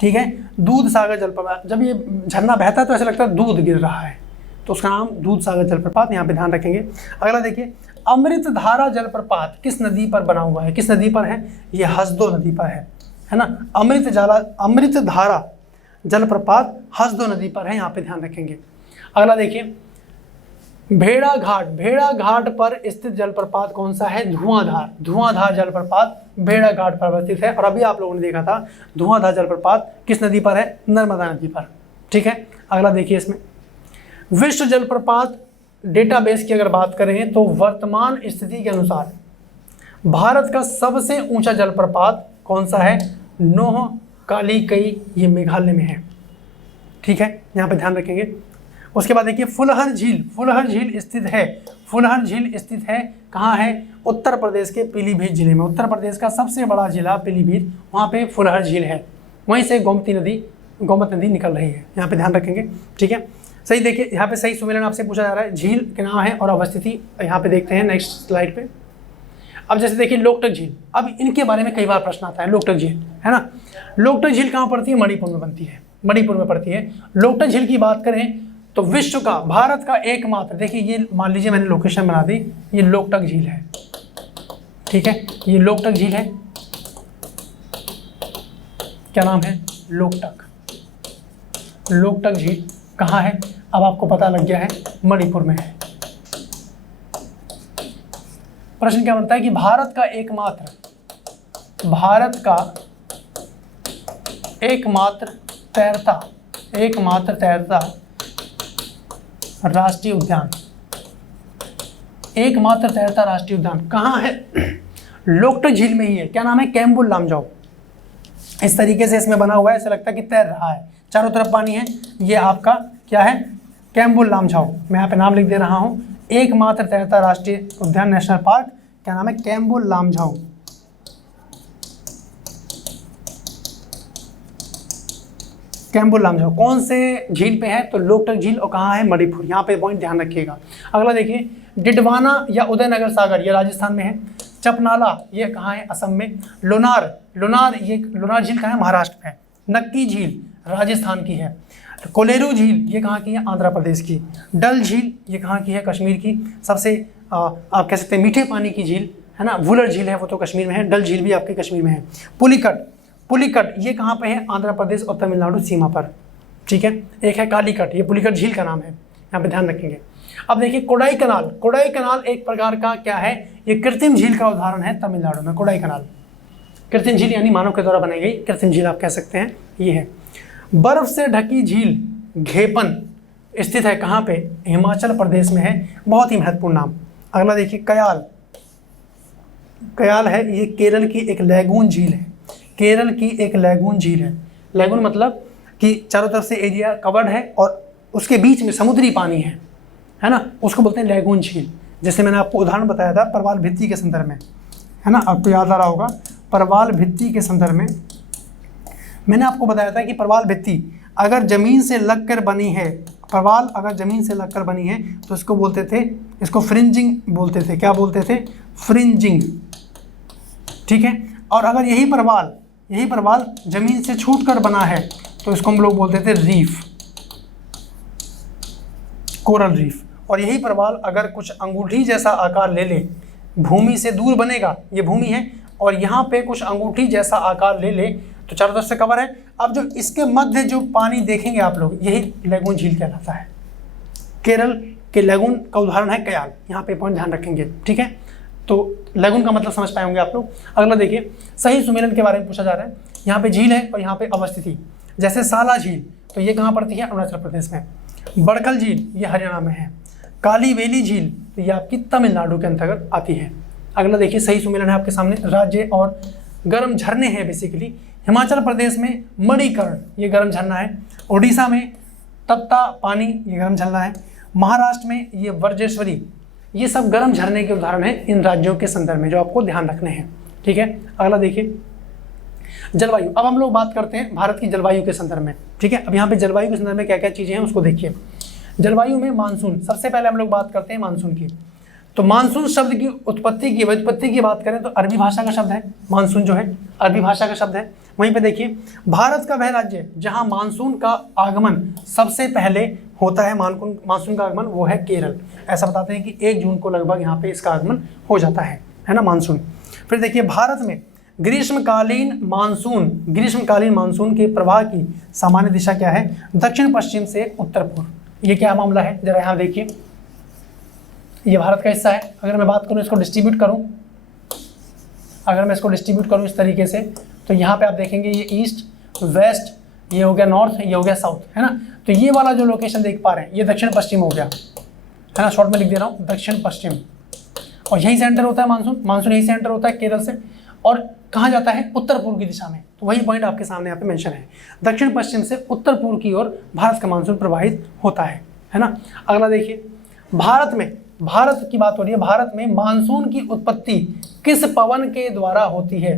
ठीक है, दूध सागर जलप्रपात, जब ये झरना बहता है तो ऐसा लगता है दूध गिर रहा है, तो उसका नाम दूध सागर जलप्रपात, यहाँ पे ध्यान रखेंगे। अगला देखिए अमृत धारा जलप्रपात किस नदी पर बना हुआ है? किस नदी पर है? ये हसदो नदी पर है ना। अमृत धारा जलप्रपात हसदो नदी पर है, यहाँ पे ध्यान रखेंगे। अगला देखिए भेड़ा घाट पर स्थित जलप्रपात कौन सा है? धुआंधार जलप्रपात भेड़ा घाट पर अवस्थित है। और अभी आप लोगों ने देखा था धुआंधार जलप्रपात किस नदी पर है? नर्मदा नदी पर। ठीक है, अगला देखिए इसमें विश्व जलप्रपात डेटाबेस की अगर बात करें तो वर्तमान स्थिति के अनुसार भारत का सबसे ऊंचा जलप्रपात कौन सा है? नोह काली कई, ये मेघालय में है। ठीक है, यहाँ पे ध्यान रखेंगे। उसके बाद देखिए फुलहर झील स्थित है कहाँ है? उत्तर प्रदेश के पीलीभीत जिले में। उत्तर प्रदेश का सबसे बड़ा जिला पीलीभीत, वहाँ पे फुलहर झील है, वहीं से गोमती नदी निकल रही है, यहाँ पे ध्यान रखेंगे। ठीक है, सही देखिए यहाँ पे सही सुमेलन आपसे पूछा जा रहा है, झील के नाम है और अवस्थिति यहाँ पे देखते हैं नेक्स्ट स्लाइड पे। अब जैसे देखिए लोकटक झील, अब इनके बारे में कई बार प्रश्न आता है। लोकटक झील है ना, लोकटक झील कहाँ पड़ती है? मणिपुर में बनती है, मणिपुर में पड़ती है। लोकटक झील की बात करें तो विश्व का, भारत का एकमात्र, देखिए ये मान लीजिए मैंने लोकेशन बना दी, ये लोकटक झील है। ठीक है, ये लोकटक झील है, क्या नाम है? लोकटक झील कहाँ है? अब आपको पता लग गया है, मणिपुर में है। प्रश्न क्या बनता है कि भारत का एकमात्र तैरता राष्ट्रीय उद्यान, कहाँ है? लोकटक झील में ही है। क्या नाम है? कैम्बुल लामजाओ। इस तरीके से इसमें बना हुआ है, ऐसा लगता है कि तैर रहा है, चारों तरफ पानी है। ये आपका क्या है? कैम्बुल लामजाओ। मैं यहाँ पे नाम लिख दे रहा हूँ, एकमात्र तैरता राष्ट्रीय उद्यान नेशनल पार्क, क्या नाम है? कैम्बुल लामजाओ। कैम्बुल लामजाओ कौन से झील पे है? तो लोकटक झील, और कहाँ है? मणिपुर। यहाँ पे पॉइंट ध्यान रखिएगा। अगला देखिए डिडवाना या उदयनगर सागर, ये राजस्थान में है। चपनाला ये कहाँ है? असम में। लोनार झील कहाँ है? महाराष्ट्र में है। नक्की झील राजस्थान की है। कोलेरू झील ये कहाँ की है? आंध्र प्रदेश की। डल झील ये कहाँ की है? कश्मीर की। सबसे आप कह सकते हैं मीठे पानी की झील है ना, वुलर झील है, वो तो कश्मीर में है। डल झील भी आपके कश्मीर में है। पुलिकट ये कहाँ पे है? आंध्र प्रदेश और तमिलनाडु सीमा पर। ठीक है, एक है कालीकट, ये पुलिकट झील का नाम है, यहाँ पे ध्यान रखेंगे। अब देखिए कोडाई कनाल एक प्रकार का क्या है? ये कृत्रिम झील का उदाहरण है तमिलनाडु में। कोडाई कनाल कृत्रिम झील यानी मानव के द्वारा बनाई गई कृत्रिम झील आप कह सकते हैं, ये है। बर्फ से ढकी झील घेपन स्थित है कहाँ पे? हिमाचल प्रदेश में है, बहुत ही महत्वपूर्ण नाम। अगला देखिए कयाल है, ये केरल की एक लैगून झील है। लैगून मतलब कि चारों तरफ से एरिया कवर्ड है और उसके बीच में समुद्री पानी है ना, उसको बोलते हैं लैगून झील। जैसे मैंने आपको उदाहरण बताया था परवाल भित्ति के संदर्भ में, है ना, आपको याद आ रहा होगा। परवाल भित्ति के संदर्भ में मैंने आपको बताया था कि परवाल भित्ति अगर ज़मीन से लगकर बनी है, परवाल अगर ज़मीन से लगकर बनी है तो इसको बोलते थे, इसको फ्रिंजिंग बोलते थे। क्या बोलते थे? फ्रिंजिंग। ठीक है। और अगर यही परवाल ज़मीन से छूटकर बना है तो इसको हम लोग बोलते थे रीफ, कोरल रीफ। और यही परवाल अगर कुछ अंगूठी जैसा आकार ले ले, भूमि से दूर बनेगा, ये भूमि है, और यहाँ पे कुछ अंगूठी जैसा आकार ले ले तो चारों तरफ से कवर है। अब जो इसके मध्य जो पानी देखेंगे आप लोग, यही लैगून झील कहलाता है। केरल के लैगून का उदाहरण है कयाल, यहाँ पे पॉइंट ध्यान रखेंगे। ठीक है, तो लैगून का मतलब समझ पाए होंगे आप लोग। अगला देखिए, सही सुमेलन के बारे में पूछा जा रहा है। यहाँ पे झील है और यहाँ पे अवस्थिति, जैसे साला झील तो ये कहाँ पड़ती है? अरुणाचल प्रदेश में। बड़खल झील ये हरियाणा में है। काली वेली झील तो ये आपकी तमिलनाडु के अंतर्गत आती है। अगला देखिए, सही सुमेलन है आपके सामने, राज्य और गर्म झरने हैं बेसिकली। हिमाचल प्रदेश में मणिकर्ण ये गर्म झरना है। उड़ीसा में तप्ता पानी ये गर्म झरना है। महाराष्ट्र में ये वर्जेश्वरी, ये सब गर्म झरने के उदाहरण हैं इन राज्यों के संदर्भ में जो आपको ध्यान रखने हैं। ठीक है, अगला देखिए, जलवायु। अब हम लोग बात करते हैं भारत की जलवायु के संदर्भ में। ठीक है, अब यहाँ पे जलवायु के संदर्भ में क्या क्या चीज़ें हैं उसको देखिए। जलवायु में मानसून, सबसे पहले हम लोग बात करते हैं मानसून की। तो मानसून शब्द की व्युत्पत्ति की बात करें तो अरबी भाषा का शब्द है। मानसून जो है अरबी भाषा का शब्द है। वहीं पे देखिए, भारत का वह राज्य जहां मानसून का आगमन सबसे पहले होता है, मानसून का आगमन, वो है केरल। ऐसा बताते हैं कि 1 जून को लगभग यहाँ पे इसका आगमन हो जाता है ना, मानसून। फिर देखिए, भारत में ग्रीष्मकालीन मानसून के प्रवाह की सामान्य दिशा क्या है? दक्षिण पश्चिम से उत्तर पूर्व। ये क्या मामला है? जरा यहाँ देखिए, ये भारत का हिस्सा है। अगर मैं बात करूँ, इसको डिस्ट्रीब्यूट करूँ, अगर मैं इसको डिस्ट्रीब्यूट करूँ इस तरीके से, तो यहाँ पे आप देखेंगे ये ईस्ट वेस्ट, ये हो गया नॉर्थ, ये हो गया साउथ, है ना। तो ये वाला जो लोकेशन देख पा रहे हैं ये दक्षिण पश्चिम हो गया, है ना। शॉर्ट में लिख दे रहा हूँ, दक्षिण पश्चिम। और यहीं से एंटर होता है मानसून यहीं से एंटर होता है केरल से, और कहाँ जाता है? उत्तर पूर्व की दिशा में। तो वही पॉइंट आपके सामने यहाँ पे मेंशन है, दक्षिण पश्चिम से उत्तर पूर्व की ओर भारत का मानसून प्रवाहित होता है ना। अगला देखिए, भारत की बात हो रही है। भारत में मानसून की उत्पत्ति किस पवन के द्वारा होती है?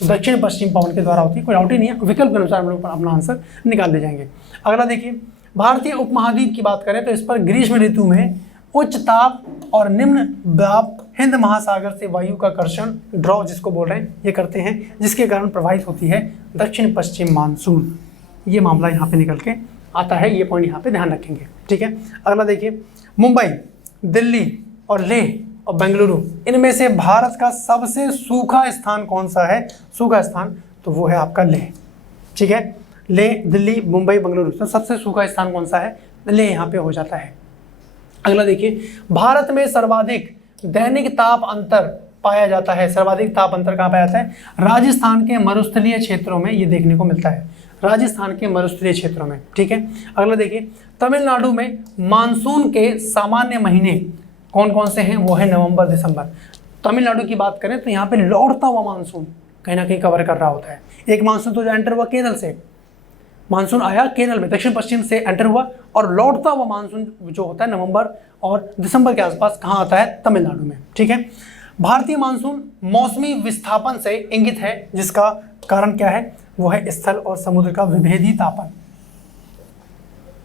दक्षिण पश्चिम पवन के द्वारा होती है। कोई डाउट ही नहीं है, विकल्प के अनुसार हम लोग अपना आंसर निकाल ले जाएंगे। अगला देखिए, भारतीय उपमहाद्वीप की बात करें तो इस पर ग्रीष्म ऋतु में उच्च ताप और निम्न दाब हिंद महासागर से वायु का कर्षण, ड्रॉ जिसको बोल रहे हैं, ये करते हैं, जिसके कारण प्रभावित होती है दक्षिण पश्चिम मानसून। ये मामला यहाँ पे निकल के आता है, ये पॉइंट यहाँ पे ध्यान रखेंगे। ठीक है, अगला देखिए, मुंबई, दिल्ली और लेह और बेंगलुरु, इनमें से भारत का सबसे सूखा स्थान कौन सा है? सूखा स्थान तो वो है आपका लेह। ठीक है, लेह, दिल्ली, मुंबई, बेंगलुरु, तो सबसे सूखा स्थान कौन सा है? लेह यहाँ पे हो जाता है। अगला देखिए, भारत में सर्वाधिक दैनिक ताप अंतर पाया जाता है। सर्वाधिक ताप अंतर कहाँ पाया जाता है? राजस्थान के मरुस्थलीय क्षेत्रों में ये देखने को मिलता है, राजस्थान के मरुस्थलीय क्षेत्रों में। ठीक है, अगला देखिए, तमिलनाडु में मानसून के सामान्य महीने कौन कौन से हैं? वो है नवंबर दिसंबर। तमिलनाडु की बात करें तो यहाँ पे लौटता हुआ मानसून कहीं ना कहीं कवर कर रहा होता है। एक मानसून तो जो एंटर हुआ केरल से, मानसून आया केरल में, दक्षिण पश्चिम से एंटर हुआ, और लौटता हुआ मानसून जो होता है नवंबर और दिसंबर के आसपास कहाँ आता है? तमिलनाडु में। ठीक है, भारतीय मानसून मौसमी विस्थापन से इंगित है, जिसका कारण क्या है? वो है स्थल और समुद्र का विभेदी तापन।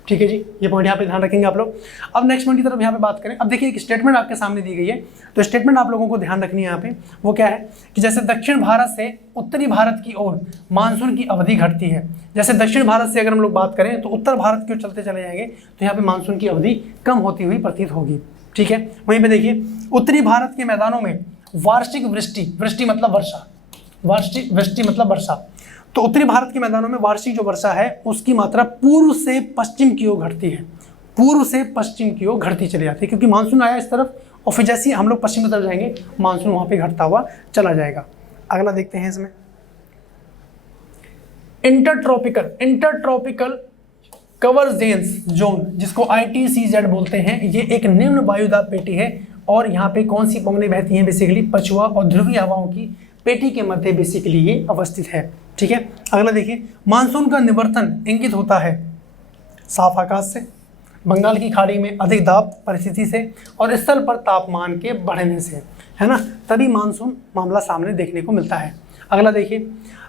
ठीक है जी, ये पॉइंट यहाँ पे ध्यान रखेंगे आप लोग। अब नेक्स्ट पॉइंट की तरफ यहाँ पे बात करें। अब देखिए, एक स्टेटमेंट आपके सामने दी गई है, तो स्टेटमेंट आप लोगों को ध्यान रखनी है यहाँ पे। वो क्या है कि जैसे दक्षिण भारत से उत्तरी भारत की ओर मानसून की अवधि घटती है। जैसे दक्षिण भारत से अगर हम लोग बात करें तो उत्तर भारत की ओर चलते चले जाएंगे तो यहाँ पे मानसून की अवधि कम होती हुई प्रतीत होगी। ठीक है, वहीं पे देखिए, उत्तरी भारत के मैदानों में वार्षिक वृष्टि मतलब वर्षा, वृष्टि मतलब वर्षा, तो उत्तरी भारत के मैदानों में वार्षिक जो वर्षा है उसकी मात्रा पूर्व से पश्चिम की ओर घटती है, पूर्व से पश्चिम की ओर घटती चली जाती है, क्योंकि मानसून आया इस तरफ और फिर जैसे ही हम लोग पश्चिम की तरफ जाएंगे मानसून वहाँ पे घटता हुआ चला जाएगा। अगला देखते हैं इसमें, इंटरट्रॉपिकल कन्वर्जेंस जोन, जिसको ITCZ बोलते हैं, ये एक निम्न वायुदाब पेटी है और यहाँ पे कौन सी पवनें बहती हैं? बेसिकली पछुआ और ध्रुवीय हवाओं की पेटी के मध्य बेसिकली ये अवस्थित है। ठीक है, अगला देखिए, मानसून का निवर्तन इंगित होता है साफ आकाश से, बंगाल की खाड़ी में अधिक दाब परिस्थिति से और स्थल पर तापमान के बढ़ने से, है ना, तभी मानसून मामला सामने देखने को मिलता है। अगला देखिए,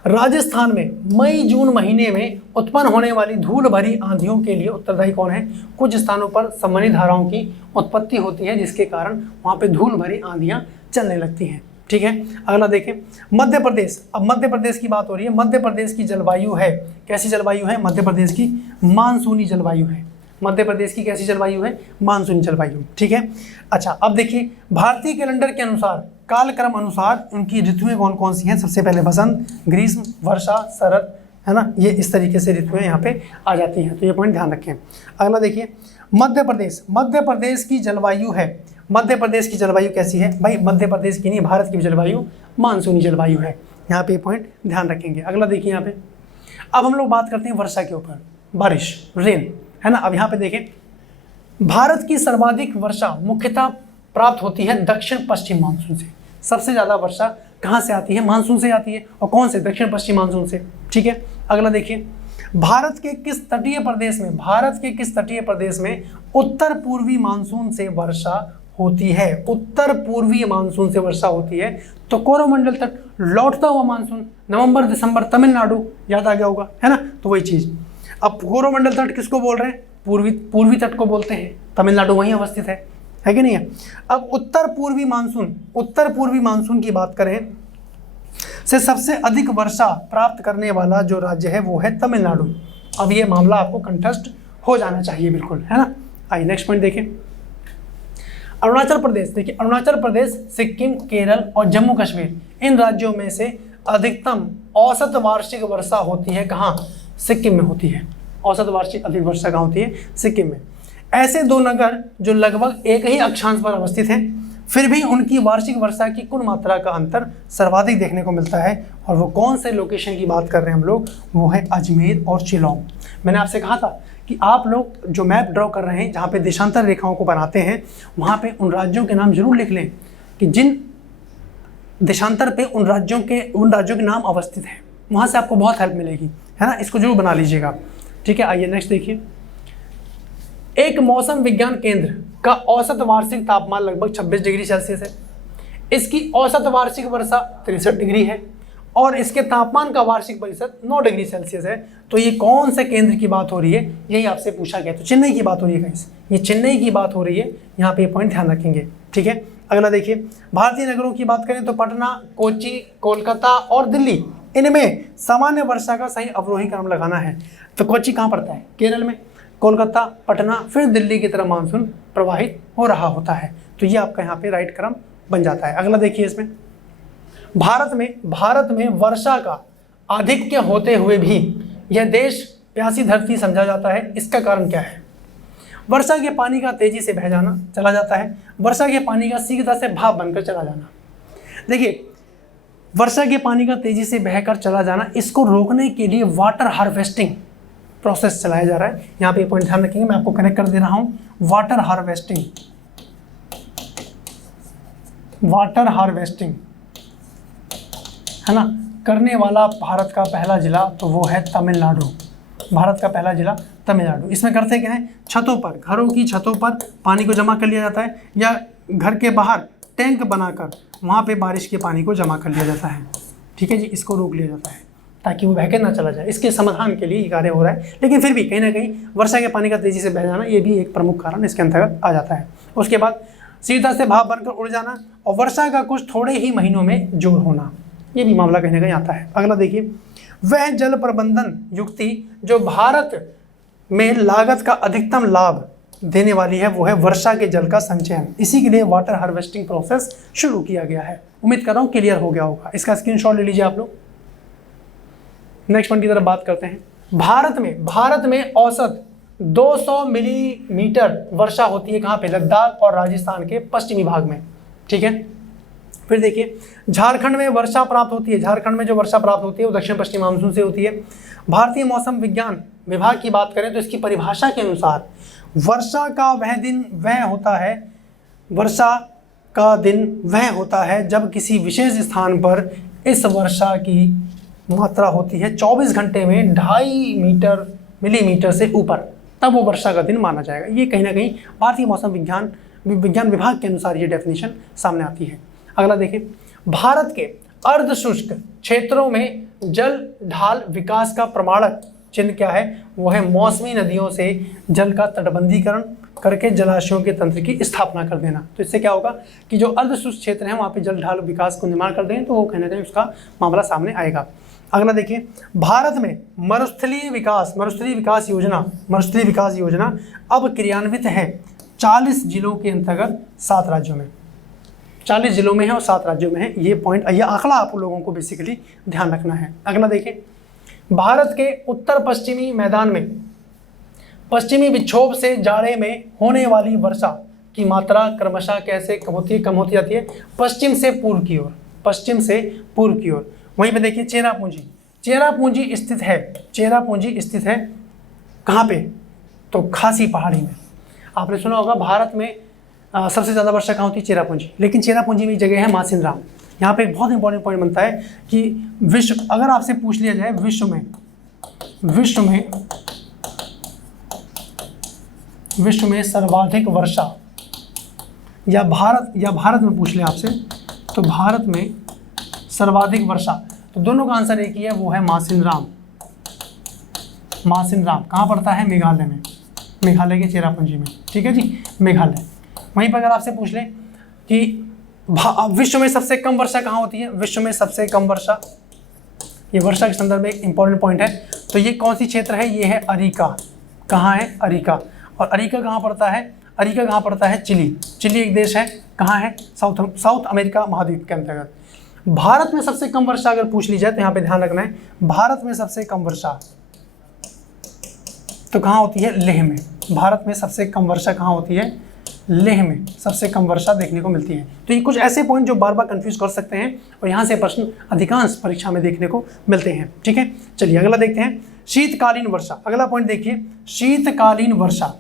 राजस्थान में मई जून महीने में उत्पन्न होने वाली धूल भरी आंधियों के लिए उत्तरदायी कौन है? कुछ स्थानों पर संवहनी धाराओं की उत्पत्ति होती है जिसके कारण वहाँ पे धूल भरी आंधियाँ चलने लगती हैं। ठीक है, अगला देखिए, मध्य प्रदेश। अब मध्य प्रदेश की बात हो रही है। मध्य प्रदेश की जलवायु है, कैसी जलवायु है? मध्य प्रदेश की मानसूनी जलवायु है। मध्य प्रदेश की कैसी जलवायु है? मानसूनी जलवायु। ठीक है, अच्छा अब देखिए, भारतीय कैलेंडर के अनुसार, कालक्रम अनुसार उनकी ऋतुएं कौन कौन सी हैं? सबसे पहले बसंत, ग्रीष्म, वर्षा, शरद, है ना, ये इस तरीके से ऋतुएं यहाँ पे आ जाती हैं, तो ये पॉइंट ध्यान रखें। अगला देखिए, मध्य प्रदेश। मध्य प्रदेश की जलवायु है, मध्य प्रदेश की जलवायु कैसी है? भाई मध्य प्रदेश की नहीं, भारत की जलवायु मानसूनी जलवायु है, यहाँ पे पॉइंट ध्यान रखेंगे। अगला देखिए यहाँ पे, अब हम लोग बात करते हैं वर्षा के ऊपर, बारिश, रेन, है ना। अब यहाँ पे देखें, भारत की सर्वाधिक वर्षा मुख्यतः प्राप्त होती है दक्षिण पश्चिम मानसून से। सबसे ज़्यादा वर्षा कहाँ से आती है? मानसून से आती है। और कौन से? दक्षिण पश्चिम मानसून से। ठीक है, अगला देखिए, भारत के किस तटीय प्रदेश में, भारत के किस तटीय प्रदेश में उत्तर पूर्वी मानसून से वर्षा होती है? उत्तर पूर्वी मानसून से वर्षा होती है। तो कोरोमंडल तट, लौटता हुआ मानसून, नवंबर दिसंबर, तमिलनाडु, याद आ गया होगा, है ना। तो वही चीज़, अब कोरोमंडल तट किसको बोल रहे हैं? पूर्वी तट को बोलते हैं, तमिलनाडु वहीं अवस्थित है कि नहीं है। अब उत्तर पूर्वी मानसून की बात करें से सबसे अधिक वर्षा प्राप्त करने वाला जो राज्य है वो है तमिलनाडु। अब ये मामला आपको कंठस्थ हो जाना चाहिए बिल्कुल, है ना। आइए नेक्स्ट पॉइंट देखें, अरुणाचल प्रदेश। देखिए, अरुणाचल प्रदेश, सिक्किम, केरल और जम्मू कश्मीर, इन राज्यों में से अधिकतम औसत वार्षिक वर्षा होती है कहाँ? सिक्किम में होती है। औसत वार्षिक अधिक वर्षा कहाँ होती है? सिक्किम में। ऐसे दो नगर जो लगभग एक ही अक्षांश पर अवस्थित हैं, फिर भी उनकी वार्षिक वर्षा की कुल मात्रा का अंतर सर्वाधिक देखने को मिलता है। और वो कौन से लोकेशन की बात कर रहे हैं हम लोग? वो है अजमेर और शिलोंग। मैंने आपसे कहा था कि आप लोग जो मैप ड्रॉ कर रहे हैं, जहाँ पे देशांतर रेखाओं को बनाते हैं, वहाँ पे उन राज्यों के नाम जरूर लिख लें कि जिन देशांतर पे उन राज्यों के नाम अवस्थित हैं। वहाँ से आपको बहुत हेल्प मिलेगी, है ना। इसको जरूर बना लीजिएगा। ठीक है, आइए नेक्स्ट देखिए, एक मौसम विज्ञान केंद्र का औसत वार्षिक तापमान लगभग 26 डिग्री सेल्सियस है। इसकी औसत वार्षिक वर्षा 63 डिग्री है और इसके तापमान का वार्षिक प्रतिशत 9 डिग्री सेल्सियस है। तो ये कौन से केंद्र की बात हो रही है? यही आपसे पूछा गया। तो चेन्नई की बात हो रही है गाइस, ये चेन्नई की बात हो रही है। यहाँ पे पॉइंट ध्यान रखेंगे। ठीक है, अगला देखिए, भारतीय नगरों की बात करें तो पटना, कोच्चि, कोलकाता और दिल्ली, इनमें सामान्य वर्षा का सही अवरोही क्रम लगाना है। तो कोच्चि कहाँ पड़ता है? केरल में। कोलकाता, पटना, फिर दिल्ली की तरफ मानसून प्रवाहित हो रहा होता है। तो ये आपका यहाँ पे राइट क्रम बन जाता है। अगला देखिए, इसमें भारत में वर्षा का आधिक्य होते हुए भी यह देश प्यासी धरती समझा जाता है। इसका कारण क्या है? वर्षा के पानी का तेजी से बह जाना, चला जाता है। वर्षा के पानी का शीघ्रता से भाप बनकर चला जाना। देखिए, वर्षा के पानी का तेजी से बहकर चला जाना, इसको रोकने के लिए वाटर हार्वेस्टिंग प्रोसेस चलाया जा रहा है। यहाँ पे पॉइंट ध्यान रखेंगे, मैं आपको कनेक्ट कर दे रहा हूँ। वाटर हार्वेस्टिंग, है ना, करने वाला भारत का पहला जिला तो वो है तमिलनाडु। भारत का पहला जिला तमिलनाडु। इसमें करते क्या है? छतों पर, घरों की छतों पर पानी को जमा कर लिया जाता है, या घर के बाहर टैंक बनाकर वहाँ पे बारिश के पानी को जमा कर लिया जाता है। ठीक है जी, इसको रोक लिया जाता है ताकि वो बहकर ना चला जाए। इसके समाधान के लिए ये कार्य हो रहा है। लेकिन फिर भी कहीं ना कहीं वर्षा के पानी का तेजी से बह जाना, ये भी एक प्रमुख कारण इसके अंतर्गत आ जाता है। उसके बाद सीधा से भाप बनकर उड़ जाना और वर्षा का कुछ थोड़े ही महीनों में जोर होना, ये भी मामला कहीं ना कहीं आता है। अगला देखिए, वह जल प्रबंधन युक्ति जो भारत में लागत का अधिकतम लाभ देने वाली है वो है वर्षा के जल का संचयन। इसी के लिए वाटर हार्वेस्टिंग प्रोसेस शुरू किया गया है। उम्मीद कर रहा हूँ क्लियर हो गया होगा। इसका स्क्रीनशॉट ले लीजिए आप लोग। नेक्स्ट पॉइंट की तरफ बात करते हैं। भारत में औसत 200 मिलीमीटर वर्षा होती है। कहाँ पे? लद्दाख और राजस्थान के पश्चिमी भाग में। ठीक है, फिर देखिए, झारखंड में वर्षा प्राप्त होती है। झारखंड में जो वर्षा प्राप्त होती है वो दक्षिण पश्चिम मानसून से होती है। भारतीय मौसम विज्ञान विभाग की बात करें तो इसकी परिभाषा के अनुसार वर्षा का दिन वह होता है जब किसी विशेष स्थान पर इस वर्षा की मात्रा होती है 24 घंटे में 2.5 मिलीमीटर से ऊपर। तब वो वर्षा का दिन माना जाएगा। ये कहीं ना कहीं भारतीय मौसम विज्ञान विभाग के अनुसार ये डेफिनेशन सामने आती है। अगला देखिए, भारत के अर्ध शुष्क क्षेत्रों में जल ढाल विकास का प्रमाणक चिन्ह क्या है? वो है मौसमी नदियों से जल का तटबंधीकरण करके जलाशयों के तंत्र की स्थापना कर देना। तो इससे क्या होगा कि जो अर्ध शुष्क क्षेत्र है वहाँ पे जल ढाल विकास को निर्माण कर दें तो वो कहीं ना कहीं उसका मामला सामने आएगा। अगला देखिए, भारत में मरुस्थलीय विकास योजना अब क्रियान्वित है 40 जिलों के अंतर्गत 7 राज्यों में। 40 जिलों में है और 7 राज्यों में है। ये पॉइंट, ये आंकड़ा आप लोगों को बेसिकली ध्यान रखना है। अगला देखिए, भारत के उत्तर पश्चिमी मैदान में पश्चिमी विक्षोभ से जाड़े में होने वाली वर्षा की मात्रा क्रमशः कैसे कम होती जाती है? पश्चिम से पूर्व की ओर। वहीं पे देखिए, चेरापूंजी स्थित है कहाँ पे? तो खासी पहाड़ी में। आपने सुना होगा भारत में सबसे ज़्यादा वर्षा कहाँ होती है? चेरापूंजी। लेकिन चेरापूंजी में जगह है मासिनराम। यहाँ पे एक बहुत इंपॉर्टेंट पॉइंट बनता है कि अगर आपसे पूछ लिया जाए विश्व में सर्वाधिक वर्षा या भारत में पूछ ले आपसे, तो भारत में सर्वाधिक वर्षा, तो दोनों का आंसर एक ही है, वो है मासिनराम। कहाँ पड़ता है? मेघालय में, मेघालय के चेरापूंजी में। ठीक है जी, मेघालय। वहीं पर अगर आपसे पूछ ले कि विश्व में सबसे कम वर्षा कहाँ होती है? विश्व में सबसे कम वर्षा, ये वर्षा के संदर्भ में एक इंपॉर्टेंट पॉइंट है। तो ये कौन सी क्षेत्र है? ये है अरिका। कहाँ है? अरिका। और अरिका कहाँ पड़ता है? अरिका कहाँ पड़ता है? चिली एक देश है। कहाँ है? साउथ अमेरिका महाद्वीप के अंतर्गत। भारत में सबसे कम वर्षा अगर पूछ ली जाए तो यहाँ पे ध्यान रखना है, भारत में सबसे कम वर्षा तो कहाँ होती है? लेह में। भारत में सबसे कम वर्षा कहाँ होती है? लेह में सबसे कम वर्षा देखने को मिलती है। तो ये कुछ ऐसे पॉइंट जो बार बार कंफ्यूज कर सकते हैं और यहाँ से प्रश्न अधिकांश परीक्षा में देखने को मिलते हैं। ठीक है, चलिए अगला देखते हैं, शीतकालीन वर्षा। अगला पॉइंट देखिए, शीतकालीन वर्षा,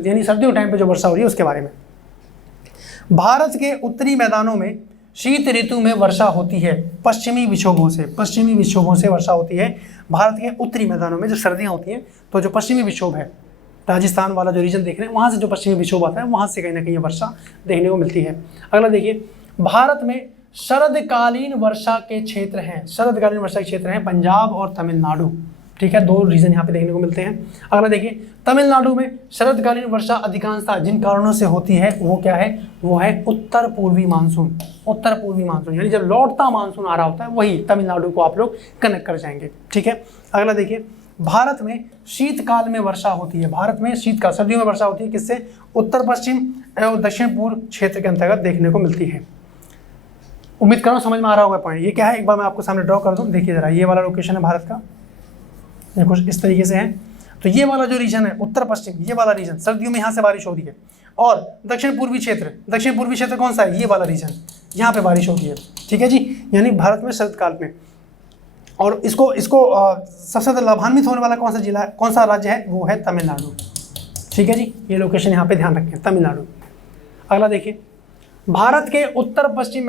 यानी सर्दियों टाइम पे जो वर्षा हो रही है उसके बारे में। भारत के उत्तरी मैदानों में शीत ऋतु में वर्षा होती है पश्चिमी विक्षोभों से वर्षा होती है। भारत के उत्तरी मैदानों में जो सर्दियाँ होती हैं तो जो पश्चिमी विक्षोभ है, राजस्थान वाला जो रीजन देख रहे हैं वहाँ से जो पश्चिमी विक्षोभ आता है वहाँ से कहीं ना कहीं वर्षा देखने को मिलती है। अगला देखिए, भारत में शरदकालीन वर्षा के क्षेत्र हैं पंजाब और तमिलनाडु। ठीक है, 2 रीजन यहाँ पे देखने को मिलते हैं। अगला देखिए, तमिलनाडु में शरदकालीन वर्षा अधिकांशतः जिन कारणों से होती है वो क्या है? वो है उत्तर पूर्वी मानसून, यानी जब लौटता मानसून आ रहा होता है वही तमिलनाडु को आप लोग कनेक्ट कर जाएंगे। ठीक है, अगला देखिए, भारत में शीतकाल में वर्षा होती है। भारत में शीतकाल, सर्दियों में वर्षा होती है किससे? उत्तर पश्चिम एवं दक्षिण पूर्व क्षेत्र के अंतर्गत देखने को मिलती है। उम्मीद कर रहा हूँ समझ में आ रहा होगा पॉइंट। ये क्या है, एक बार मैं आपको सामने ड्रॉ कर दूँ। देखिए जरा, ये वाला लोकेशन है भारत का, ये कुछ इस तरीके से है। तो ये वाला जो रीजन है उत्तर पश्चिम, ये वाला रीजन सर्दियों में यहाँ से बारिश हो रही है। और दक्षिण पूर्वी क्षेत्र कौन सा है? ये वाला रीजन, यहाँ पे बारिश होती है। ठीक है जी, यानी भारत में शरदकाल में। और इसको सबसे ज़्यादा लाभान्वित होने वाला कौन सा राज्य है? वो है तमिलनाडु। ठीक है जी, ये लोकेशन यहाँ पे ध्यान रखें, तमिलनाडु। अगला देखिए, भारत के उत्तर पश्चिम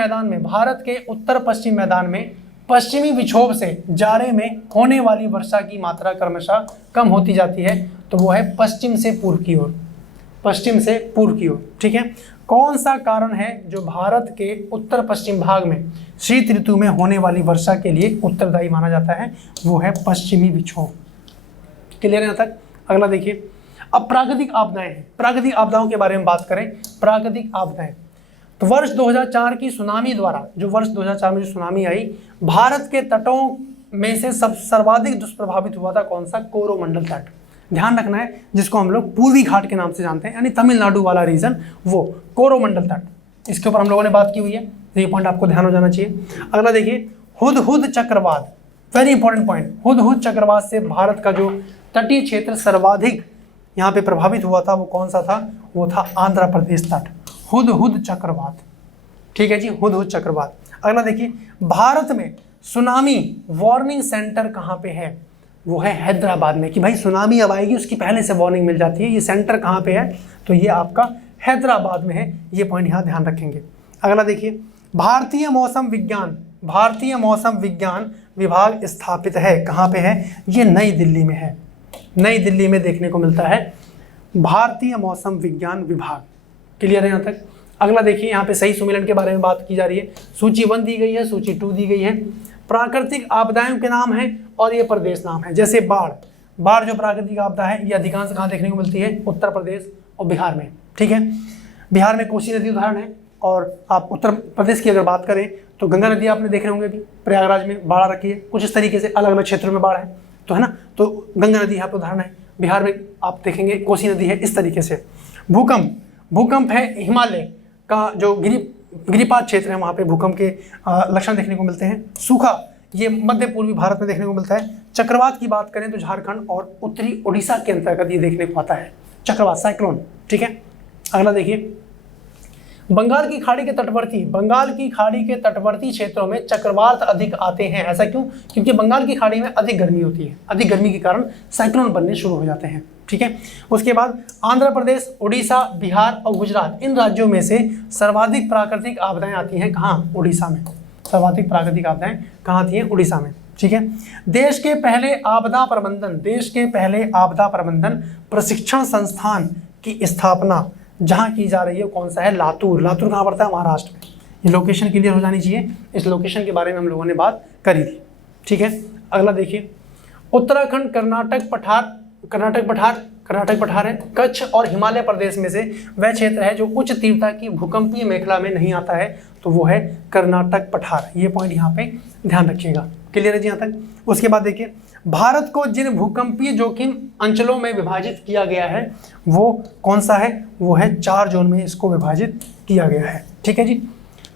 मैदान में पश्चिमी विक्षोभ से जाड़े में होने वाली वर्षा की मात्रा क्रमशः कम होती जाती है। तो वो है पश्चिम से पूर्व की ओर। ठीक है, कौन सा कारण है जो भारत के उत्तर पश्चिम भाग में शीत ऋतु में होने वाली वर्षा के लिए उत्तरदायी माना जाता है? वो है पश्चिमी विक्षोभ। क्लियर है यहाँ तक? अगला देखिए, अब प्राकृतिक आपदाएं हैं। प्राकृतिक आपदाओं के बारे में बात करें, प्राकृतिक आपदाएं, तो वर्ष 2004 की सुनामी द्वारा, जो वर्ष 2004 में जो सुनामी आई, भारत के तटों में से सर्वाधिक दुष्प्रभावित हुआ था कौन सा? कोरोमंडल तट। ध्यान रखना है, जिसको हम लोग पूर्वी घाट के नाम से जानते हैं, यानी तमिलनाडु वाला रीजन, वो कोरोमंडल तट। इसके ऊपर हम लोगों ने बात की हुई है, तो ये पॉइंट आपको ध्यान हो जाना चाहिए। अगला देखिए, हुदहुद चक्रवात, वेरी इंपॉर्टेंट पॉइंट। हुदहुद चक्रवात से भारत का जो तटीय क्षेत्र सर्वाधिक यहाँ पे प्रभावित हुआ था वो कौन सा था? वो था आंध्र प्रदेश तट, हुदहुद चक्रवात। ठीक है जी, हुदहुद चक्रवात। अगला देखिए, भारत में सुनामी वार्निंग सेंटर कहाँ पे है? वो है हैदराबाद में, कि भाई सुनामी अब आएगी उसकी पहले से वार्निंग मिल जाती है। ये सेंटर कहाँ पे है? तो ये आपका हैदराबाद में है। ये पॉइंट यहाँ ध्यान रखेंगे। अगला देखिए, भारतीय मौसम विज्ञान विभाग स्थापित है कहाँ पे है? ये नई दिल्ली में है। नई दिल्ली में देखने को मिलता है भारतीय मौसम विज्ञान विभाग। क्लियर है यहाँ तक। अगला देखिए, यहाँ पे सही सुमेलन के बारे में बात की जा रही है। सूची 1 दी गई है, सूची 2 दी गई है। प्राकृतिक आपदाओं के नाम है और ये प्रदेश नाम है। जैसे बाढ़, बाढ़ जो प्राकृतिक आपदा है ये अधिकांश कहाँ देखने को मिलती है? उत्तर प्रदेश और बिहार में। ठीक है, बिहार में कोसी नदी उदाहरण है, और आप उत्तर प्रदेश की अगर बात करें तो गंगा नदी आपने देखे होंगे भी, प्रयागराज में बाढ़ रखी है, कुछ इस तरीके से अलग अलग क्षेत्रों में बाढ़ है, तो है ना, तो गंगा नदी यहाँ पर उदाहरण है। बिहार में आप देखेंगे कोसी नदी है, इस तरीके से। भूकंप, भूकंप है हिमालय का जो गिरिपात क्षेत्र है, वहाँ पे भूकंप के लक्षण देखने को मिलते हैं। सूखा, ये मध्य पूर्वी भारत में देखने को मिलता है। चक्रवात की बात करें तो झारखंड और उत्तरी उड़ीसा के अंतर्गत ये देखने को आता है, चक्रवात, साइक्लोन। ठीक है, अगला देखिए, बंगाल की खाड़ी के तटवर्ती क्षेत्रों में चक्रवात अधिक आते हैं। ऐसा क्यों? क्योंकि बंगाल की खाड़ी में अधिक गर्मी होती है, अधिक गर्मी के कारण साइक्लोन बनने शुरू हो जाते हैं। ठीक है, उसके बाद आंध्र प्रदेश, उड़ीसा, बिहार और गुजरात, इन राज्यों में से सर्वाधिक प्राकृतिक आपदाएं आती हैं कहाँ? उड़ीसा में। सर्वाधिक प्राकृतिक आपदाएं कहाँ आती हैं? उड़ीसा में। ठीक है, देश के पहले आपदा प्रबंधन प्रशिक्षण संस्थान की स्थापना जहाँ की जा रही है, कौन सा है? लातूर। लातूर कहाँ पड़ता है? महाराष्ट्र में। ये लोकेशन क्लियर हो जानी चाहिए, इस लोकेशन के बारे में हम लोगों ने बात करी थी। ठीक है, अगला देखिए, उत्तराखंड, कर्नाटक पठार है। कच्छ और हिमालय प्रदेश में से वह क्षेत्र है जो उच्च तीव्रता की भूकंपीय मेखला में नहीं आता है, तो वो है कर्नाटक पठार। ये पॉइंट यहाँ पे ध्यान रखिएगा। क्लियर है जी यहाँ तक। उसके बाद देखिए, भारत को जिन भूकंपीय जोखिम अंचलों में विभाजित किया गया है वो कौन सा है? वो है 4 जोन में इसको विभाजित किया गया है। ठीक है जी,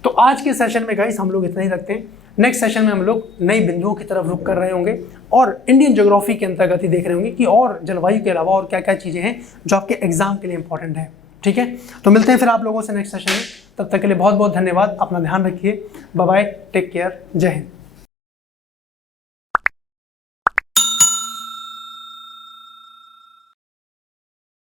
तो आज के सेशन में गाइस हम लोग इतना ही रखते हैं। नेक्स्ट सेशन में हम लोग नई बिंदुओं की तरफ रुख कर रहे होंगे और इंडियन ज्योग्राफी के अंतर्गत ही देख रहे होंगे कि और जलवायु के अलावा और क्या क्या चीज़ें हैं जो आपके एग्जाम के लिए इंपॉर्टेंट है। ठीक है, तो मिलते हैं फिर आप लोगों से नेक्स्ट सेशन में। तब तक के लिए बहुत बहुत धन्यवाद। अपना ध्यान रखिए। बाय बाय, टेक केयर, जय हिंद।